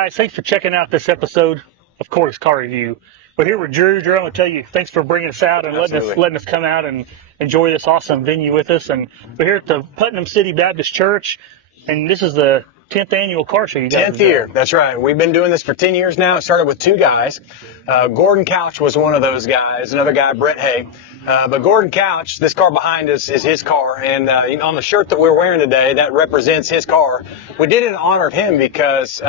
guys, thanks for checking out this episode of Corey's Car Review. We're here with Drew. Drew, I want to tell you, thanks for bringing us out and letting us come out and enjoy this awesome venue with us. And we're here at the Putnam City Baptist Church, and this is the 10th annual car show. 10th year, that's right. We've been doing this for 10 years now. It started with two guys. Gordon Couch was one of those guys, another guy, Brett Hay. But Gordon Couch, this car behind us is his car, and on the shirt that we're wearing today, that represents his car. We did it in honor of him because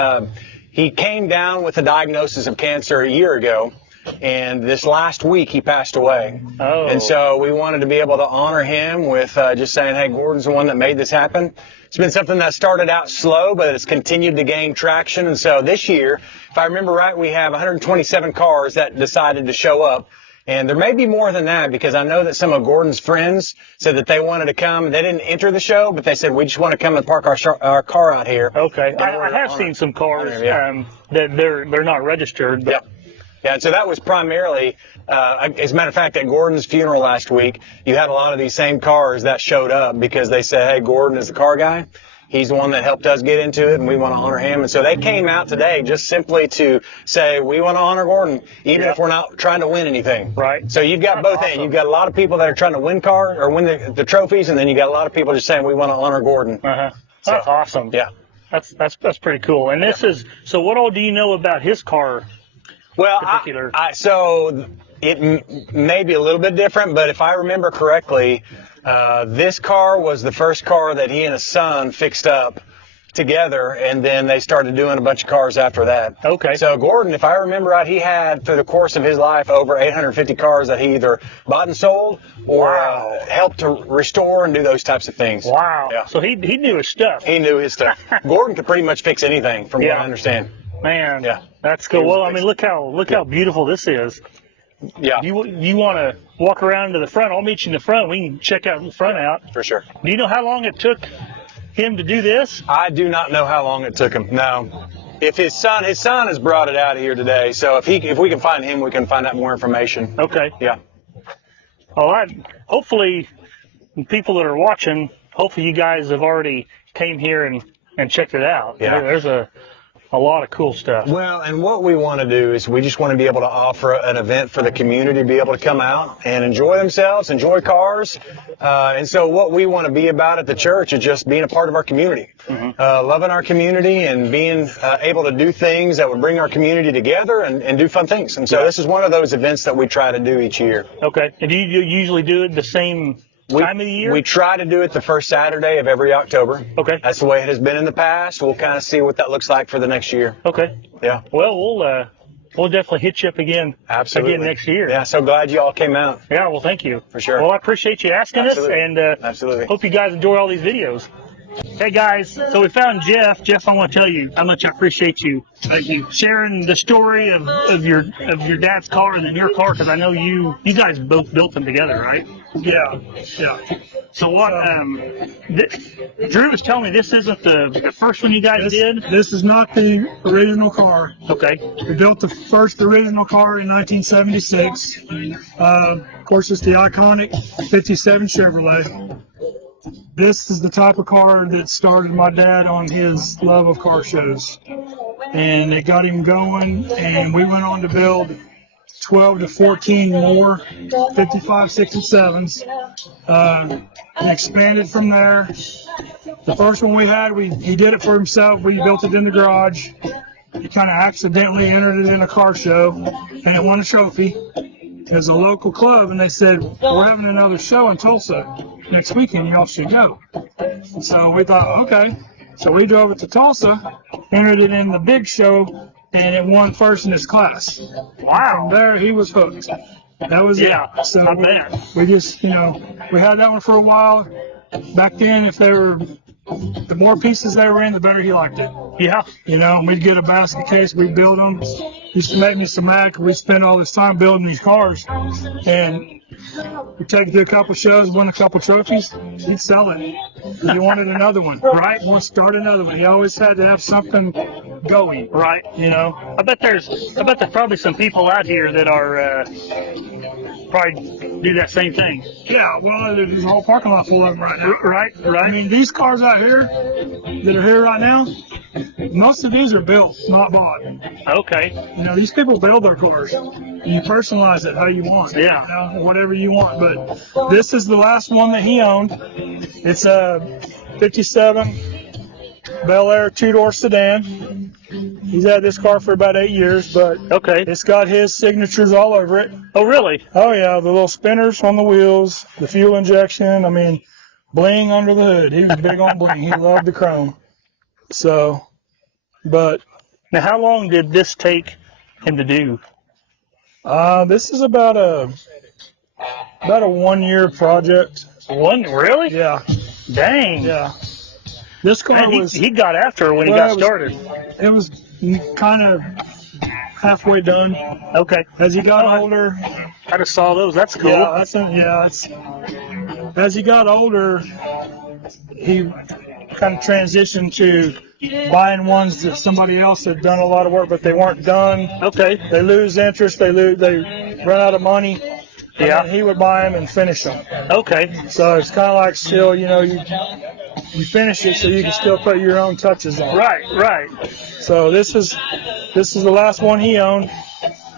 he came down with a diagnosis of cancer a year ago, and this last week he passed away. Oh. And so we wanted to be able to honor him with just saying, hey, Gordon's the one that made this happen. It's been something that started out slow, but it's continued to gain traction. And so this year, if I remember right, we have 127 cars that decided to show up. And there may be more than that because I know that some of Gordon's friends said that they wanted to come. They didn't enter the show, but they said, we just want to come and park our car out here. Okay. I have seen some cars that they're not registered. But... Yeah, and so that was primarily, as a matter of fact, at Gordon's funeral last week, you had a lot of these same cars that showed up because they said, hey, Gordon is the car guy. He's the one that helped us get into it, and we want to honor him. And so they came out today just simply to say, we want to honor Gordon, even if we're not trying to win anything. Right. So you've got both ends. You've got a lot of people that are trying to win cars or win the trophies, and then you got a lot of people just saying, we want to honor Gordon. Uh-huh. That's awesome. Yeah. That's pretty cool. And this is, so what all do you know about his car? Well, so it may be a little bit different, but if I remember correctly, this car was the first car that he and his son fixed up together, and then they started doing a bunch of cars after that. Okay. So Gordon, if I remember right, he had, through the course of his life, over 850 cars that he either bought and sold or helped to restore and do those types of things. Wow. Yeah. So he knew his stuff. He knew his stuff. Gordon could pretty much fix anything, from what I understand. Man, that's cool. Well, I mean, look how beautiful this is. Yeah. You want to walk around to the front? I'll meet you in the front. We can check out the front out. For sure. Do you know how long it took him to do this? I do not know how long it took him. No. If his son has brought it out of here today. So if we can find him, we can find out more information. Okay. Yeah. All right. Hopefully, people that are watching, hopefully you guys have already came here and checked it out. Yeah. There's a lot of cool stuff. Well, and what we want to do is we just want to be able to offer an event for the community to be able to come out and enjoy themselves, enjoy cars. And so what we want to be about at the church is just being a part of our community, loving our community and being able to do things that would bring our community together and do fun things. And so this is one of those events that we try to do each year. Okay. And do you usually do it the same time of the year? We try to do it the first Saturday of every October. Okay. That's the way it has been in the past. We'll kind of see what that looks like for the next year. Okay. Yeah. Well, we'll definitely hit you up again. Absolutely. Again next year. Yeah. So glad you all came out. Yeah. Well, thank you. For sure. Well, I appreciate you asking us, and Absolutely. hope you guys enjoy all these videos. Hey guys, so we found Jeff. Jeff, I want to tell you how much I appreciate you sharing the story of your dad's car and then your car, because I know you guys both built them together, right? Yeah. So what? Drew was telling me this isn't the first one you guys did. This is not the original car. Okay. We built the original car in 1976. Of course, it's the iconic 57 Chevrolet. This is the type of car that started my dad on his love of car shows. And it got him going, and we went on to build 12 to 14 more 55, 67s. We expanded from there. The first one we had, he did it for himself. We built it in the garage. He kind of accidentally entered it in a car show, and it won a trophy. There's a local club, and they said, we're having another show in Tulsa next weekend, y'all should go. So we thought, okay. So we drove it to Tulsa, entered it in the big show, and it won first in its class. Wow. From there, he was hooked. That was it. So I bet. we just, we had that one for a while. Back then, the more pieces they were in, the better he liked it. Yeah. We'd get a basket case, we'd build them. Used to make me so mad because we'd spend all this time building these cars. And we'd take it to a couple shows, win a couple trophies, he'd sell it. He wanted another one, right? We'll start another one. He always had to have something going. Right. I bet there's probably some people out here that are probably do that same thing. Yeah, well, there's a whole parking lot full of them right now. Right. I mean, these cars out here that are here right now, Most of these are built, not bought. Okay. You know, these people build their cars. You personalize it how you want. Yeah. You know, whatever you want. But this is the last one that he owned. It's a 57 Bel Air two-door sedan. He's had this car for about 8 years, but Okay. it's got his signatures all over it. Oh, really? Oh, yeah, the little spinners on the wheels, the fuel injection. I mean, bling under the hood. He was big on bling. He loved the chrome. So, but Now, how long did this take him to do? this is about a 1 year project. One? Really? Yeah, Dang. yeah. This car Man, was he got after it when he Well, got started. it was kind of halfway done. Okay. As he got older, I just saw those. That's cool. that's as he got older, he kind of transitioned to buying ones that somebody else had done a lot of work, but they weren't done. Okay. They lose interest. They run out of money. And Yeah. then he would buy them and finish them. Okay. So it's kind of like still, you know, you finish it so you can still put your own touches on it. Right. Right. So this is the last one he owned.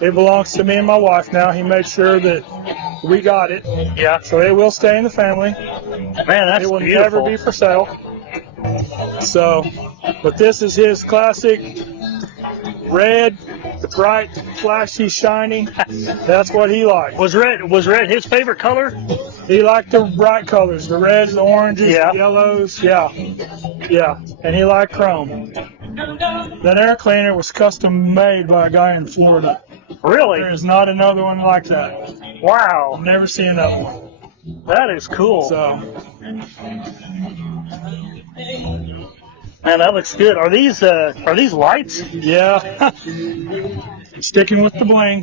It belongs to me and my wife now. He made sure that we got it. Yeah. So it will stay in the family. Man, that's It will beautiful. never be for sale. So, but this is his classic red, the bright, flashy, shiny. That's what he liked. Was red his favorite color? He liked the bright colors, the reds, the oranges, Yeah. the yellows. Yeah. Yeah. And he liked chrome. That air cleaner was custom made by a guy in Florida. Really? There is not another one like that. Wow. I've never seen another one. That is cool. So, Man, that looks good. Are these lights? yeah. Sticking with the bling.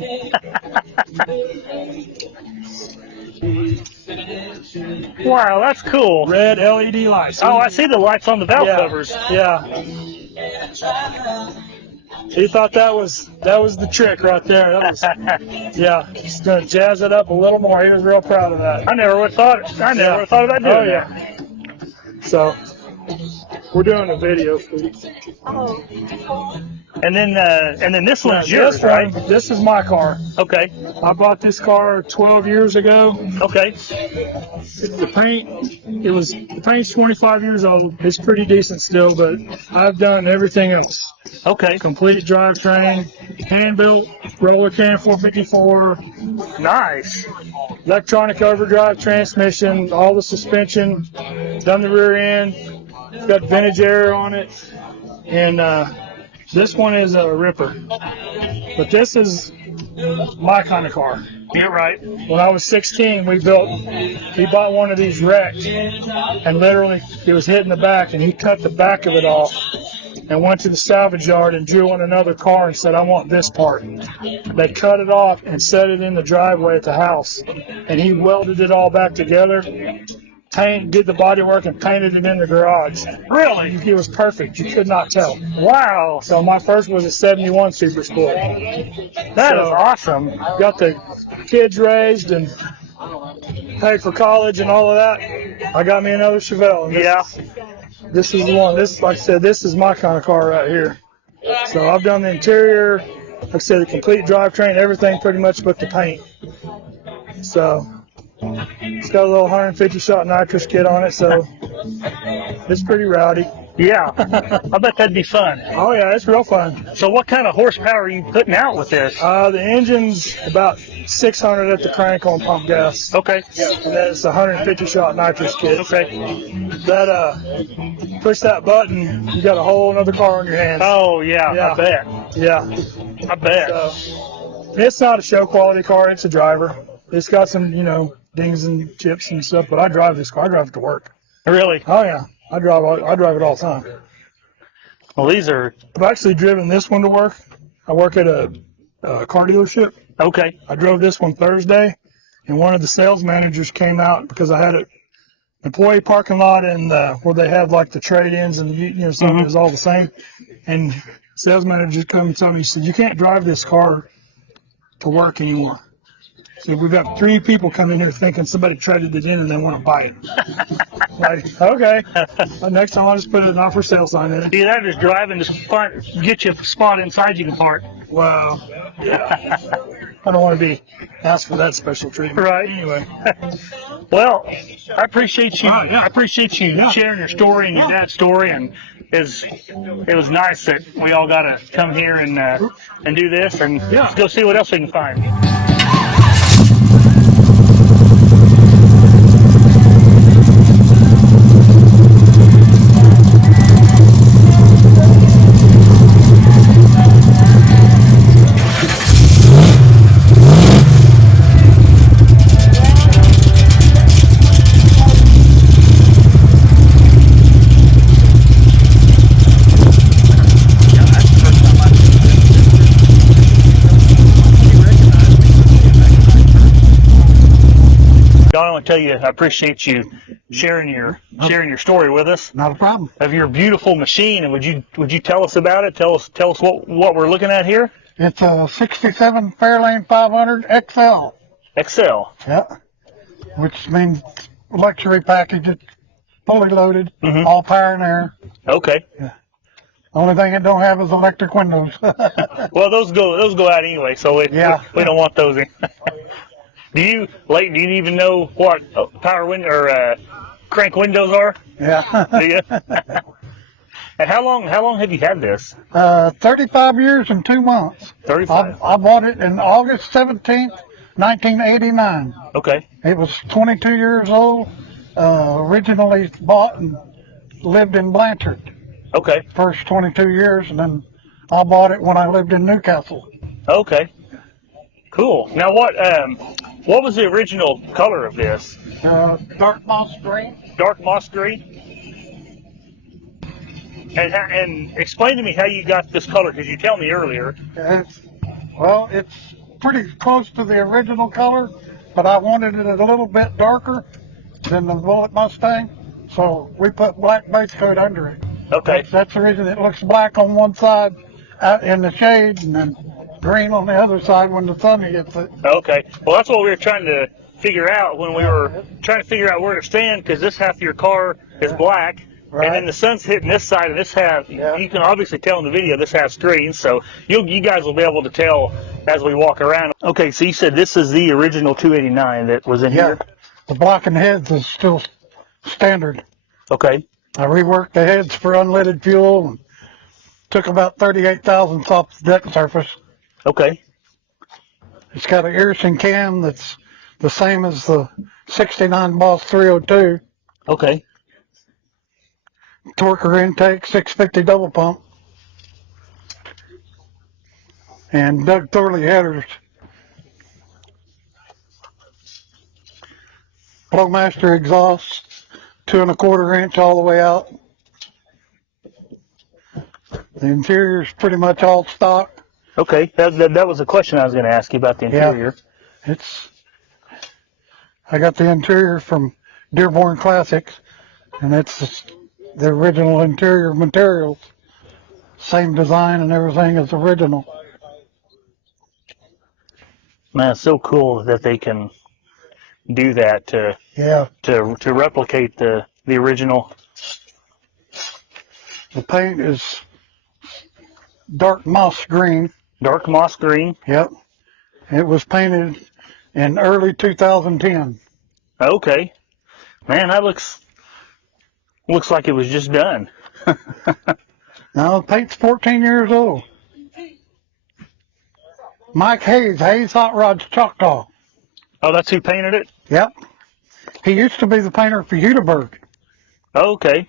Wow, that's cool. Red LED lights. Oh, I see the lights on the valve yeah. covers. Yeah. He thought that was the trick right there. That was, yeah. He's gonna jazz it up a little more. He was real proud of that. I never would have thought. I never would have thought about doing Oh yeah. So we're doing a video for you. that. And then this one's yours, this right? one, this is my car. Okay. I bought this car 12 years ago. Okay. The paint's 25 years old. It's pretty decent still, but I've done everything else. Okay. Complete drivetrain, hand-built roller can 454, Nice. electronic overdrive transmission, all the suspension, done the rear end, got vintage air on it, and this one is a ripper. But this is my kind of car. You're right. When I was 16, he bought one of these wrecked, and literally it was hitting the back, and he cut the back of it off and went to the salvage yard and drew on another car and said, I want this part. They cut it off and set it in the driveway at the house, and he welded it all back together, did the body work, and painted it in the garage. Really? It was perfect. You could not tell. Wow. So my first was a 71 Super Sport. That is awesome. Got the kids raised and paid for college and all of that. I got me another Chevelle. And Yeah. This is the one. Like I said, this is my kind of car right here. So I've done the interior, like I said, the complete drivetrain, everything pretty much but the paint. So it's got a little 150 shot nitrous kit on it, so it's pretty rowdy. Yeah. I bet that'd be fun. Oh yeah, it's real fun. So what kind of horsepower are you putting out with this? The engine's about 600 at the crank on pump gas. Okay. And then it's a 150 shot nitrous kit. Okay. That push that button, you got a whole other car on your hands. Oh yeah, Yeah. I bet. Yeah. I bet. So it's not a show quality car, it's a driver. It's got some, dings and chips and stuff, but I drive this car. I drive it to work. Really? Oh yeah. I drive it all the time. Well, these are I've actually driven this one to work. I work at a car dealership. okay. I drove this one Thursday, and one of the sales managers came out because I had an employee parking lot and where they have like the trade-ins and something is all the same. And sales manager came and told me, he said, you can't drive this car to work anymore. So we've got 3 people coming here thinking somebody traded it in and they want to buy it. Okay. Next time I'll just put an offer sale sign in it. Either that or just drive and just get you a spot inside you can park. Wow. Yeah. I don't want to be asked for that special treatment. Right. Anyway. Well, I appreciate you. Yeah. I appreciate you sharing your story and your dad's story, and it was nice that we all got to come here and do this and go see what else we can find. Don, I want to tell you, I appreciate you sharing your story with us. Not a problem. Of your beautiful machine, and would you tell us about it? Tell us what we're looking at here. It's a 67 Fairlane 500 XL. XL. Yeah. Which means luxury package. It's fully loaded, all power and air. Okay. Yeah. The only thing it don't have is electric windows. Well, those go out anyway, so we don't want those in. Do you even know what power window or crank windows are? Yeah. Do you? And how long have you had this? 35 years and 2 months. 35. I bought it in August 17th, 1989. Okay. It was 22 years old. Originally bought and lived in Blanchard. Okay. First 22 years, and then I bought it when I lived in Newcastle. Okay. Cool. Now what was the original color of this? Dark moss green. Dark moss green. And explain to me how you got this color, because you told me earlier. It's pretty close to the original color, but I wanted it a little bit darker than the Bullet Mustang, so we put black base coat under it. Okay. That's the reason it looks black on one side out in the shade, and then green on the other side when the sun hits it. Okay. Well, that's what we were trying to figure out when we were trying to figure out where to stand, because this half of your car is black. Right. And then the sun's hitting this side, and this half, you can obviously tell in the video, this half's green, so you guys will be able to tell as we walk around. Okay, so you said this is the original 289 that was in here? The blocking heads is still standard. Okay. I reworked the heads for unleaded fuel and took about 38 thousandths off the deck surface. Okay. It's got an Earson cam that's the same as the 69 Boss 302. Okay. Torquer intake, 650 double pump. And Doug Thorley headers. Flowmaster exhaust, 2 1/4 inch all the way out. The interior is pretty much all stock. Okay, that was a question I was going to ask you about the interior. Yeah, I got the interior from Dearborn Classics, and it's the original interior materials. Same design and everything is original. Man, it's so cool that they can do that to replicate the original. The paint is dark moss green. Dark moss green? Yep. It was painted in early 2010. Okay. Man, that looks like it was just done. Now the paint's 14 years old. Mike Hayes Hot Rods Choctaw. Oh, that's who painted it? Yep. He used to be the painter for Hudeberg. Okay.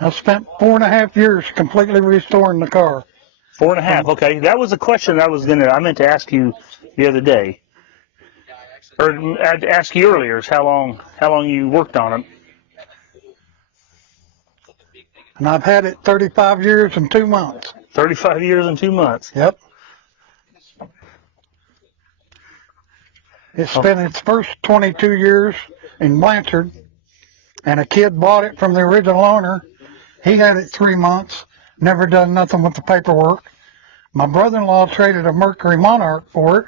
I spent 4.5 years completely restoring the car. 4.5. Okay, that was a question I meant to ask you the other day, or I'd ask you earlier. Is how long you worked on it? And I've had it 35 years and 2 months. 35 years and 2 months. Yep. It's spent its first 22 years in Blanchard, and a kid bought it from the original owner. He had it 3 months, never done nothing with the paperwork. My brother-in-law traded a Mercury Monarch for it.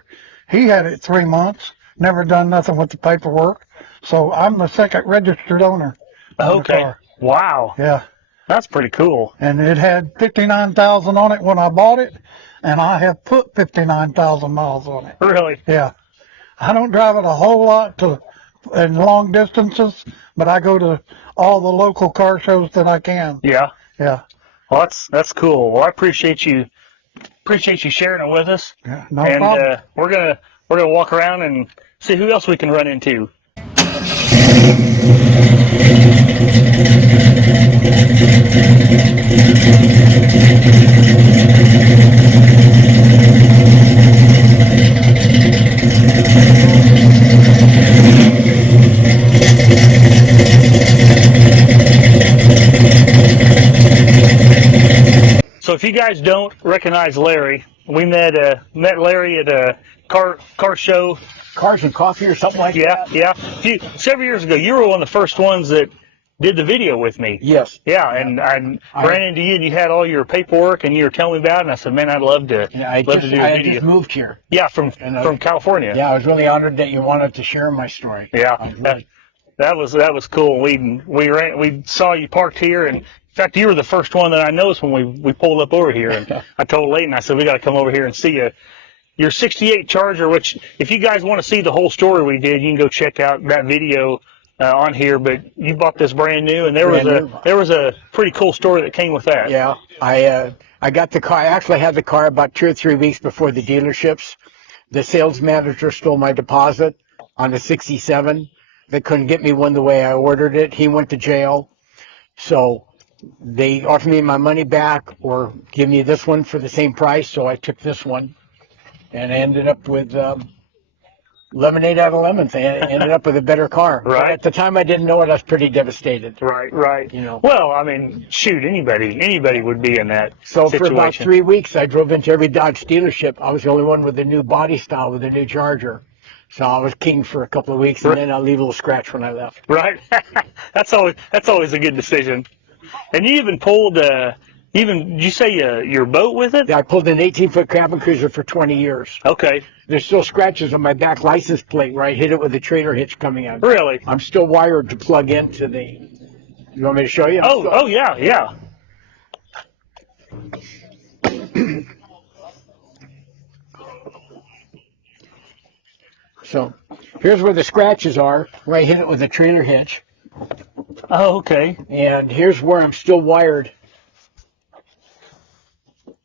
He had it 3 months, never done nothing with the paperwork. So I'm the second registered owner of the Okay. car. Wow. Yeah. That's pretty cool. And it had 59,000 on it when I bought it, and I have put 59,000 miles on it. Really? Yeah. I don't drive it a whole lot in long distances, but I go to all the local car shows that I can. Yeah. Yeah. Well, that's cool. Well, I appreciate you sharing it with us. Yeah, no problem. We're gonna walk around and see who else we can run into. So if you guys don't recognize Larry, we met Larry at a car show. Cars and Coffee or something like that? Yeah. Several years ago, you were one of the first ones that did the video with me. Yes. Yeah, and I ran into you, and you had all your paperwork, and you were telling me about it, and I said, man, I'd love to do a I video. just moved here. Yeah, from California. Yeah, I was really honored that you wanted to share my story. Yeah, that was cool. We saw you parked here, and in fact, you were the first one that I noticed when we pulled up over here. And I told Leighton, I said, we got to come over here and see you. Your 68 Charger, which if you guys want to see the whole story we did, you can go check out that video on here. But you bought this brand new, and there was a pretty cool story that came with that. Yeah, I got the car. I actually had the car about 2 or 3 weeks before the dealerships. The sales manager stole my deposit on a 67. They couldn't get me one the way I ordered it. He went to jail. So they offered me my money back or give me this one for the same price. So I took this one. And I ended up with lemonade out of lemons. I ended up with a better car. Right. But at the time I didn't know it. I was pretty devastated. Right. You know. Well, I mean, shoot, anybody would be in that So situation. for about 3 weeks, I drove into every Dodge dealership. I was the only one with a new body style with a new Charger. So I was king for a couple of weeks, and then I'll leave a little scratch when I left. Right. That's always a good decision. And you even pulled did you say your boat with it? I pulled an 18-foot cabin cruiser for 20 years. Okay. There's still scratches on my back license plate where I hit it with a trailer hitch coming out. Really? I'm still wired to plug into the... You want me to show you? Oh yeah. So here's where the scratches are, where I hit it with a trailer hitch. Oh, okay. And here's where I'm still wired.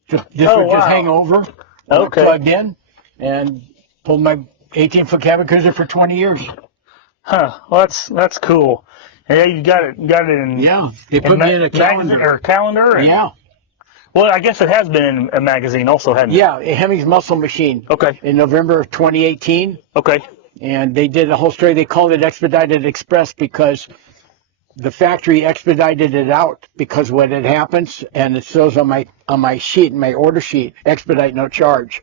This would just hang over. Okay. Plugged in and pulled my 18-foot cabin cruiser for 20 years. Huh. Well, that's cool. Yeah, you got it in. Yeah. They put me in a calendar. Calendar. Yeah. Well, I guess it has been in a magazine also, hadn't it? Yeah, Hemmings Muscle Machine. Okay. In November of 2018. Okay. And they did a whole story. They called it Expedited Express because the factory expedited it out because what had happened, and it shows on my sheet, my order sheet, expedite no charge.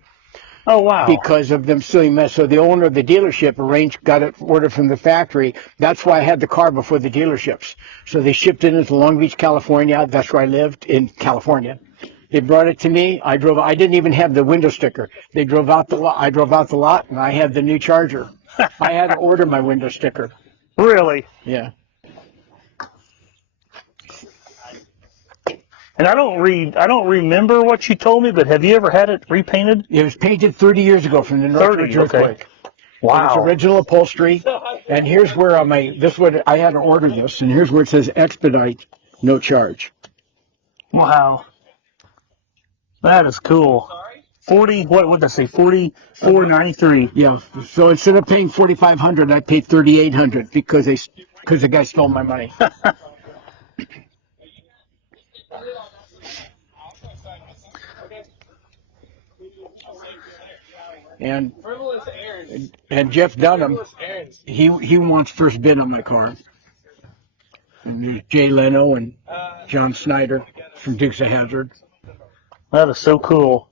Oh, wow. Because of them stealing mess. So the owner of the dealership got it ordered from the factory. That's why I had the car before the dealerships. So they shipped it into Long Beach, California. That's where I lived in California. They brought it to me. I didn't even have the window sticker. They drove out the lot. I drove out the lot, and I had the new Charger. I had to order my window sticker. Really? Yeah. And I don't remember what you told me, but have you ever had it repainted? It was painted 30 years ago from the Northridge earthquake. Wow. It's original upholstery. And here's where I had to order this, and here's where it says expedite, no charge. Wow. That is cool. 40, what would I say? 44.93. Yeah. So instead of paying $4,500, I paid $3,800 because the guy stole my money. And Jeff Dunham, he wants first bid on my car. And there's Jay Leno and John Snyder from Dukes of Hazzard. That is so cool.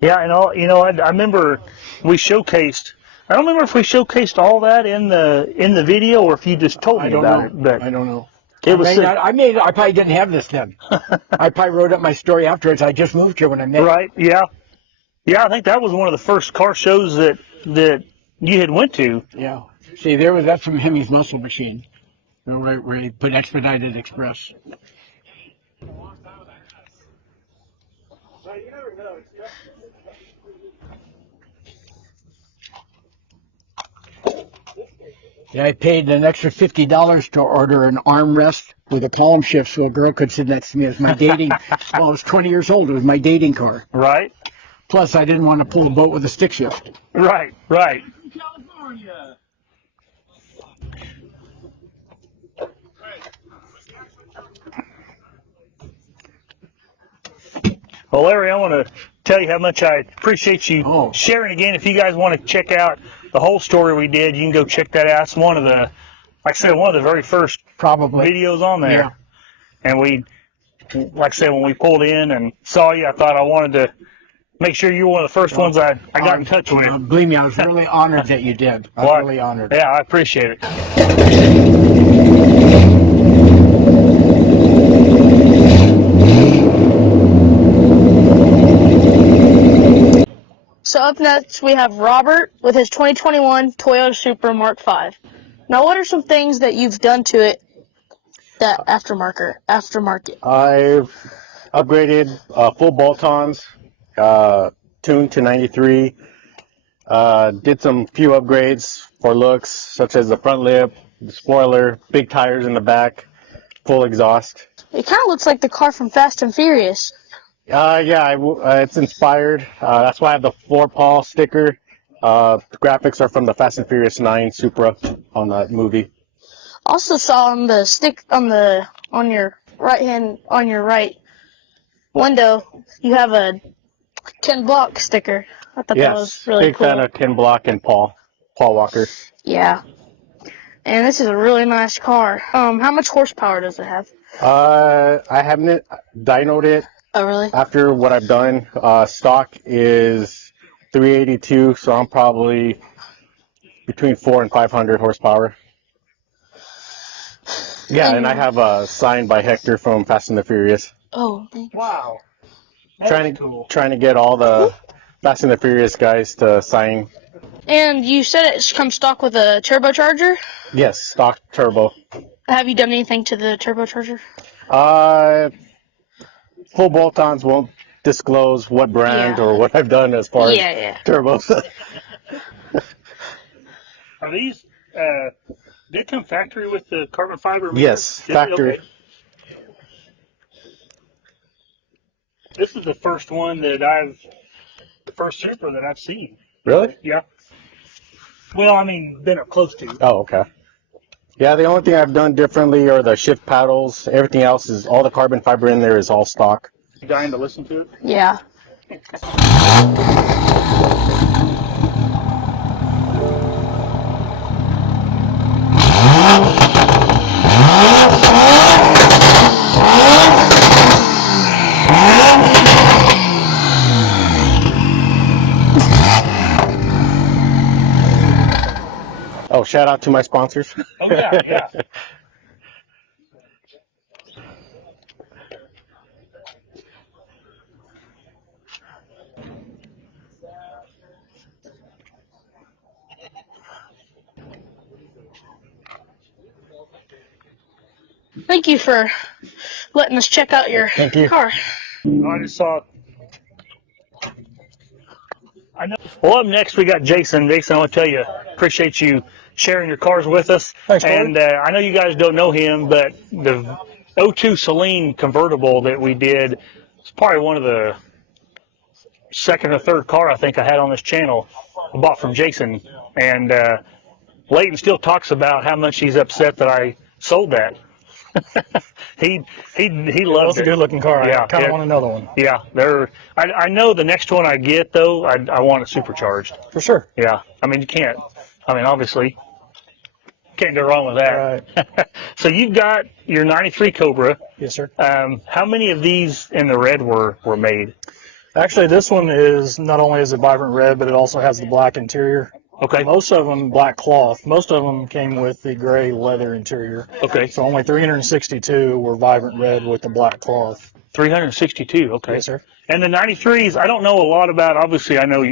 Yeah, I remember we showcased. I don't remember if we showcased all that in the video or if you just told me about it. But I don't know. it was I probably didn't have this then. I probably wrote up my story afterwards. I just moved here when I met you. right. Yeah, yeah. I think that was one of the first car shows that you had went to. Yeah. See, that's from Hemi's Muscle Machine. Right where he put Expedited Express. Yeah, I paid an extra $50 to order an armrest with a column shift so a girl could sit next to me as my dating. Well, I was 20 years old. It was my dating car. Right. Plus, I didn't want to pull a boat with a stick shift. Right. Right. Well, Larry, I want to tell you how much I appreciate you sharing again. If you guys want to check out the whole story we did, you can go check that out. It's one of the, like I said, one of the very first videos on there. Yeah. And we, like I said, when we pulled in and saw you, I thought I wanted to make sure you were one of the first ones I got in touch with. Believe me, I was really honored that you did. I was really honored. Yeah, I appreciate it. So up next, we have Robert with his 2021 Toyota Supra Mark V. Now, what are some things that you've done to it that aftermarket? I've upgraded full bolt-ons, tuned to 93, did some few upgrades for looks, such as the front lip, the spoiler, big tires in the back, full exhaust. It kind of looks like the car from Fast and Furious. Yeah, it's inspired. That's why I have the 4-paw sticker. The graphics are from the Fast and Furious 9 Supra on that movie. Also saw on the on your right window, you have a Ken Block sticker. I thought that was really big cool. fan of Ken Block and Paul Walker. Yeah. And this is a really nice car. How much horsepower does it have? I haven't dynoed it. Oh, really? After what I've done, stock is 382, so I'm probably between 400 and 500 horsepower. Yeah, and I have a sign by Hector from Fast and the Furious. Oh, thanks. Wow. Trying to get all the Fast and the Furious guys to sign. And you said it comes stock with a turbocharger? Yes, stock turbo. Have you done anything to the turbocharger? Full bolt-ons won't disclose what brand or what I've done as far as turbos. Are these, they come factory with the carbon fiber? Yes, factory. Okay. This is the first one the first Supra that I've seen. Really? Yeah. Well, I mean, been up close to. Oh, okay. Yeah, the only thing I've done differently are the shift paddles. Everything else is, all the carbon fiber in there is all stock. You dying to listen to it? Yeah. Oh, shout out to my sponsors. Oh, yeah, yeah. Thank you for letting us check out your car. I just saw. I know. Well, up next we got Jason. Jason, I want to tell you, appreciate you sharing your cars with us. Thanks, and I know you guys don't know him, but the 02 Celine convertible that we did is probably one of the second or third car I think I had on this channel. I bought from Jason, and Leighton still talks about how much he's upset that I sold that. he loves it. It's a good looking car. Yeah, I kind of want another one. Yeah, I know the next one I get though, I want it supercharged. For sure. Yeah, I mean you can't. I mean obviously, can't go wrong with that. Right. So you've got your '93 Cobra. Yes, sir. How many of these in the red were made? Actually, this one is not only is it vibrant red, but it also has the black interior. Okay. Most of them black cloth. Most of them came with the gray leather interior. Okay. So only 362 were vibrant red with the black cloth. 362. Okay. Yes, sir. And the 93s, I don't know a lot about. Obviously, I know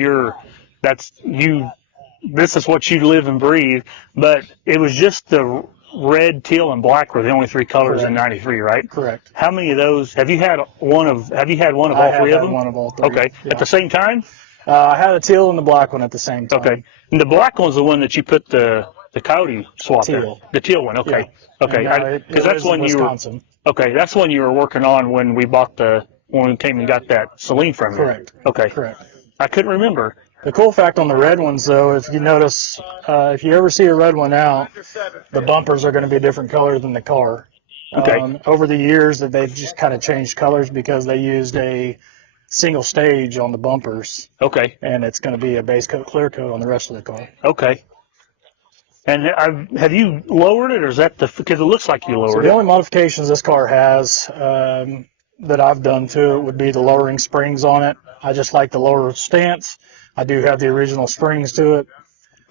this is what you live and breathe, but it was just the red, teal, and black were the only three colors in 93, right? Correct. How many of those have you had one of all three of them? One of all three. Okay. Yeah. At the same time? I had a teal and the black one at the same time. Okay. And the black one's the one that you put the coyote swap Teal. there. The teal one, okay. Yeah. Okay. Because that's when Wisconsin. that's when you were working on when we came and got that Celine from you. Correct. Okay. Correct. I couldn't remember. The cool fact on the red ones, though, if you notice, if you ever see a red one out, the bumpers are going to be a different color than the car. Okay. Over the years, that they've just kind of changed colors because they used a single stage on the bumpers, Okay. and it's going to be a base coat, clear coat on the rest of the car. Okay. And have you lowered it, or is that because it looks like you So lowered the it? only modifications this car has that I've done to it would be the lowering springs on it. I just like the lower stance. I do have the original springs to it.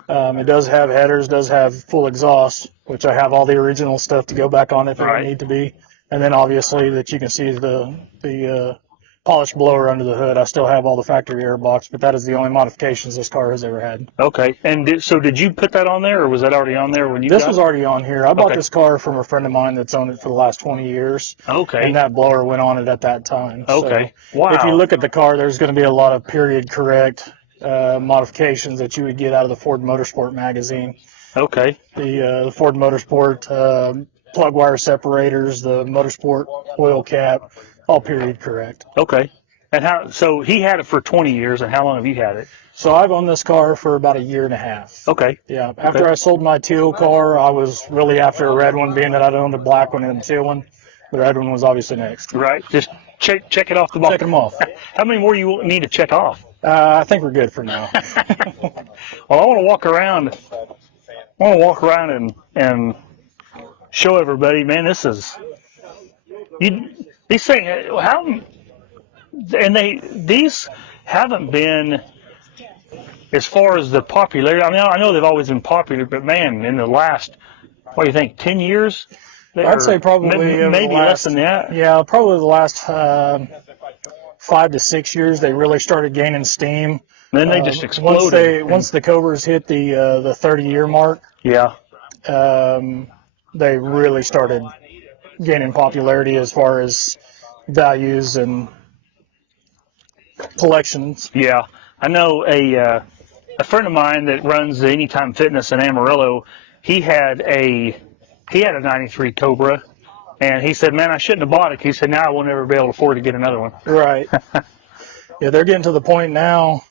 It does have headers, does have full exhaust, which I have all the original stuff to go back on if it would need to be. And then obviously that you can see the polished blower under the hood. I still have all the factory air box, but that is the only modifications this car has ever had. Okay. And so did you put that on there, or was that already on there when you This got was it? already on here. I bought Okay. this car from a friend of mine that's owned it for the last 20 years. Okay. And that blower went on it at that time. Okay. So Wow. if you look at the car, there's going to be a lot of period correct modifications that you would get out of the Ford Motorsport magazine. Okay. The Ford Motorsport plug wire separators, the Motorsport oil cap, all period correct. Okay. And so he had it for 20 years, and how long have you had it? So I've owned this car for about a year and a half. Okay. Yeah. After I sold my teal car, I was really after a red one, being that I'd owned a black one and a teal one. The red one was obviously next. Right. Just check it off the box. Check them off. How many more you need to check off? I think we're good for now. Well, I want to walk around. And show everybody, man. This is these things. These haven't been as far as the popularity. I mean, I know they've always been popular, but man, in the last, what do you think, 10 years? I'd say probably maybe less than that. Yeah, probably the last 5 to 6 years they really started gaining steam. And then they just exploded. Once the Cobras hit the 30-year mark, Yeah. they really started gaining popularity as far as values and collections. Yeah, I know a friend of mine that runs the Anytime Fitness in Amarillo. He had a 93 Cobra, and he said, "Man, I shouldn't have bought it." He said, "Now I will never be able to afford to get another one." Right. Yeah, they're getting to the point now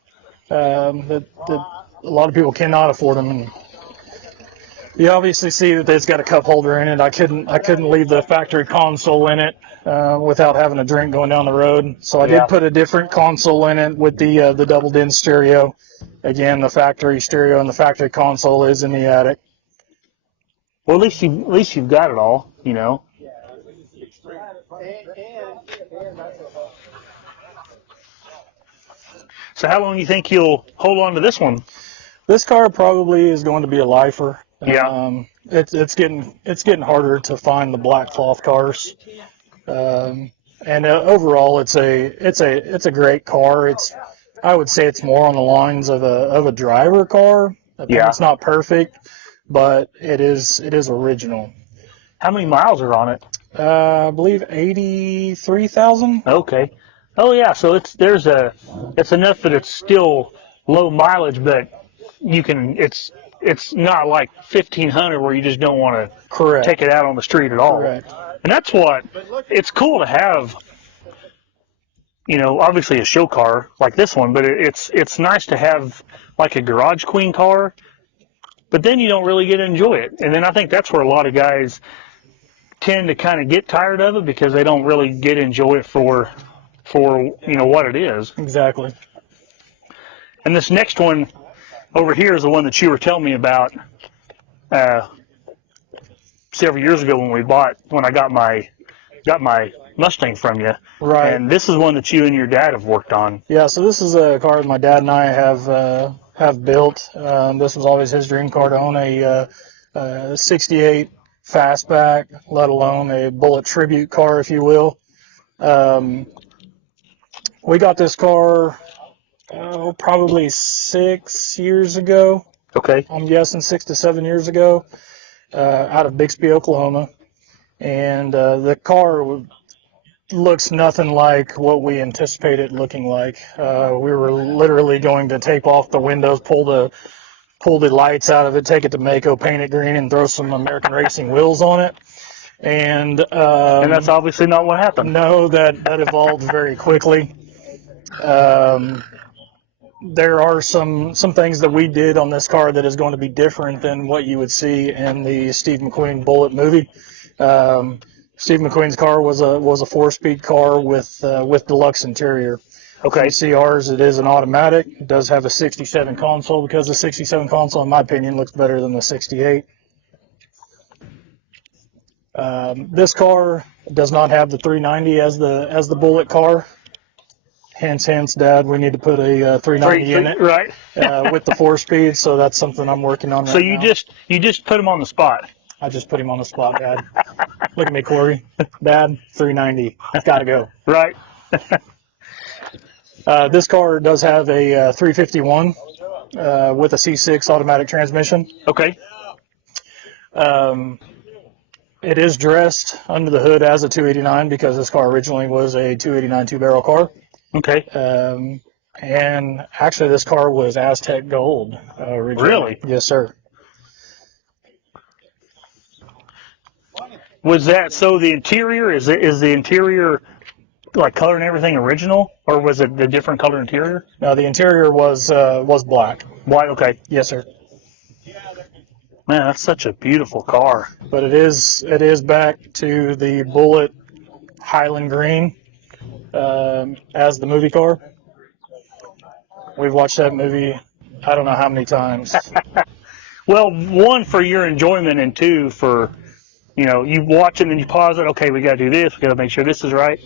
that a lot of people cannot afford them. And you obviously see that it's got a cup holder in it. I couldn't leave the factory console in it without having a drink going down the road. So I did put a different console in it with the double din stereo. Again, the factory stereo and the factory console is in the attic. Well, at least you've got it all, you know. So how long do you think you'll hold on to this one? This car probably is going to be a lifer. Yeah. It's getting harder to find the black cloth cars. And overall, it's a great car. I would say it's more on the lines of a driver car. I think it's not perfect, but it is original. How many miles are on it? I believe 83,000. Okay. Oh yeah, so it's enough that it's still low mileage, but it's not like 1,500 where you just don't want to take it out on the street at all. Correct. And that's what it's cool to have. You know, obviously a show car like this one, but it's nice to have like a garage queen car. But then you don't really get to enjoy it, and then I think that's where a lot of guys tend to kind of get tired of it because they don't really get to enjoy it for what it is. Exactly. And this next one over here is the one that you were telling me about several years ago when I got my Mustang from you. Right. And this is one that you and your dad have worked on. Yeah, so this is a car that my dad and I have built. This was always his dream car, to own a 68 fastback, let alone a Bullet tribute car, if you will. We got this car probably 6 years ago. Okay. I'm guessing 6 to 7 years ago, out of Bixby, Oklahoma. And the car looks nothing like what we anticipated looking like. We were literally going to tape off the windows, pull the lights out of it, take it to Mako, paint it green, and throw some American Racing wheels on it. And that's obviously not what happened. No, that evolved very quickly. There are some things that we did on this car that is going to be different than what you would see in the Steve McQueen Bullet movie. Steve McQueen's car was a 4-speed car with deluxe interior. Okay, you see ours, it is an automatic. It does have a 67 console, because the 67 console, in my opinion, looks better than the 68. This car does not have the 390 as the Bullet car. Hence, Dad, we need to put a 390 in it, right? With the 4-speed. So that's something I'm working on right now. So you just put him on the spot. I just put him on the spot, Dad. Look at me, Corey. Dad, 390. That's got to go. Right. This car does have a 351 with a C6 automatic transmission. Okay. It is dressed under the hood as a 289, because this car originally was a 289 two-barrel car. Okay. And actually, this car was Aztec Gold originally. Really? Yes, sir. Was that so? The interior is the interior like color and everything original, or was it a different color interior? No, the interior was black. White. Okay. Yes, sir. Man, that's such a beautiful car. But it is back to the Bullet Highland Green as the movie car. We've watched that movie I don't know how many times. Well, one, for your enjoyment, and two, for, you watch it and you pause it. Okay, we got to do this. We got to make sure this is right.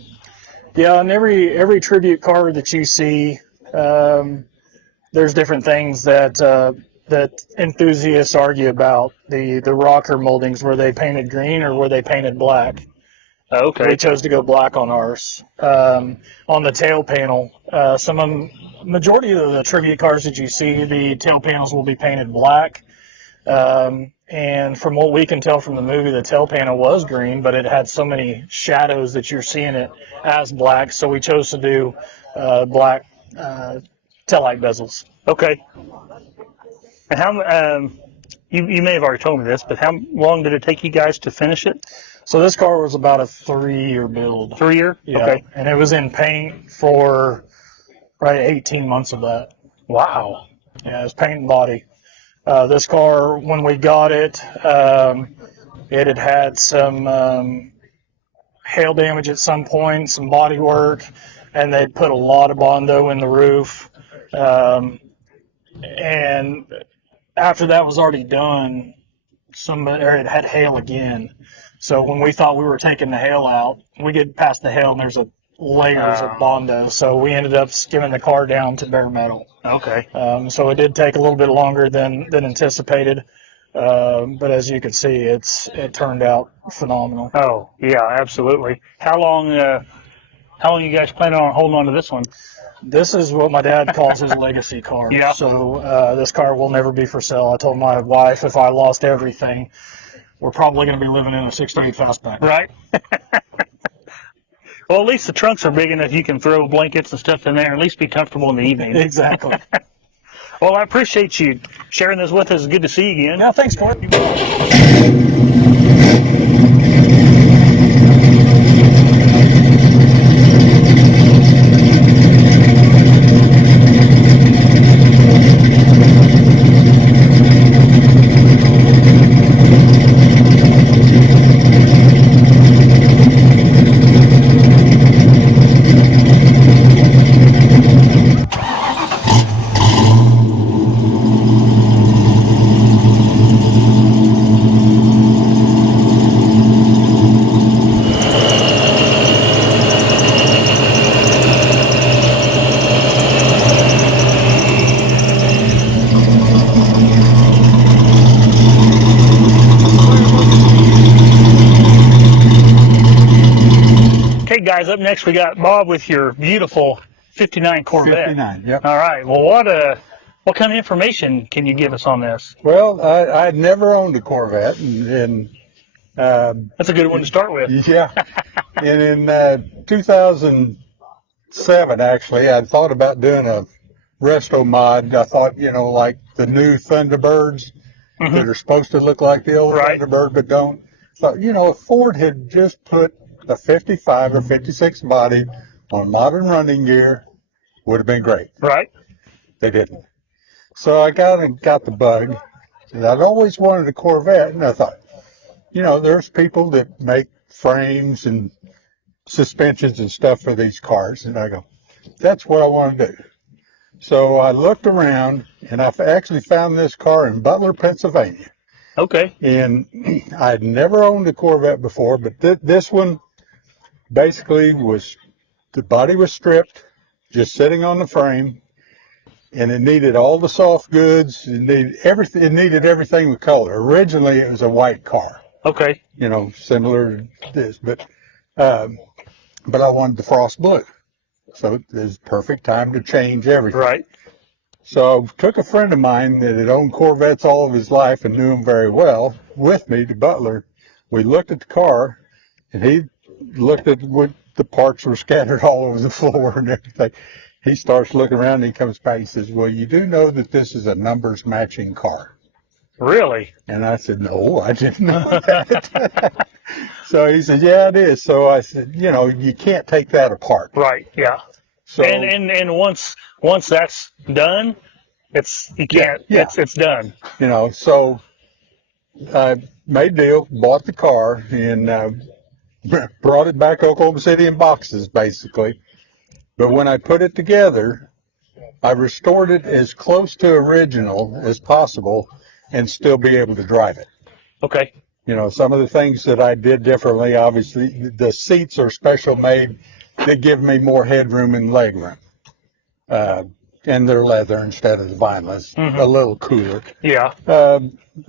Yeah, and every tribute car that you see, there's different things that enthusiasts argue about. The rocker moldings, were they painted green or were they painted black? Okay. We chose to go black on ours. On the tail panel, majority of the tribute cars that you see, the tail panels will be painted black. And from what we can tell from the movie, the tail panel was green, but it had so many shadows that you're seeing it as black. So we chose to do black taillight bezels. Okay. And how? You may have already told me this, but how long did it take you guys to finish it? So this car was about a 3-year build. 3 year? Yeah. Okay. And it was in paint for probably 18 months of that. Wow. Yeah, it was paint and body. This car, when we got it, it had some hail damage at some point, some body work, and they'd put a lot of Bondo in the roof. And after that was already done, it had hail again. So when we thought we were taking the hail out, we get past the hail and there's layers of Bondo. So we ended up skimming the car down to bare metal. Okay. So it did take a little bit longer than anticipated. But as you can see, it turned out phenomenal. Oh, yeah, absolutely. How long you guys planning on holding on to this one? This is what my dad calls his legacy car. Yeah. So this car will never be for sale. I told my wife if I lost everything, we're probably going to be living in a 68 fastback. Right. Well, at least the trunks are big enough you can throw blankets and stuff in there, and at least be comfortable in the evening. Exactly. Well, I appreciate you sharing this with us. It's good to see you again. Yeah, thanks, Corey. up next we got Bob with your beautiful 59 Corvette. 59, yep. All right. Well, what kind of information can you give us on this? Well, I'd never owned a Corvette, and That's a good one to start with. yeah. And in 2007, actually, I thought about doing a resto mod. I thought, like the new Thunderbirds that are supposed to look like the old Right. Thunderbird, but don't. Thought, if Ford had just put a 55 or 56 body on modern running gear, would have been great. Right. They didn't. So I got the bug. And I'd always wanted a Corvette, and I thought, there's people that make frames and suspensions and stuff for these cars, and I go, that's what I want to do. So I looked around, and I actually found this car in Butler, Pennsylvania. Okay. And I'd never owned a Corvette before, but this one basically the body was stripped, just sitting on the frame, and it needed all the soft goods. It needed everything. It needed everything with color. Originally, it was a white car. Okay. Similar to this, but I wanted the frost blue, so it was perfect time to change everything. Right. So I took a friend of mine that had owned Corvettes all of his life and knew them very well with me to Butler. We looked at the car, and he looked at what the parts were scattered all over the floor and everything. He starts looking around, and he comes back. He says, "Well, you do know that this is a numbers matching car." Really? And I said, "No, I didn't know that." So he said, "Yeah, it is." So I said, you can't take that apart. Right. Yeah. So And once that's done, you can't. Yeah. It's done. So I made a deal, bought the car, and brought it back to Oklahoma City in boxes, basically. But when I put it together, I restored it as close to original as possible and still be able to drive it. Okay. Some of the things that I did differently, obviously, the seats are special made. They give me more headroom and leg room. And they're leather instead of the vinyl. It's a little cooler. Yeah.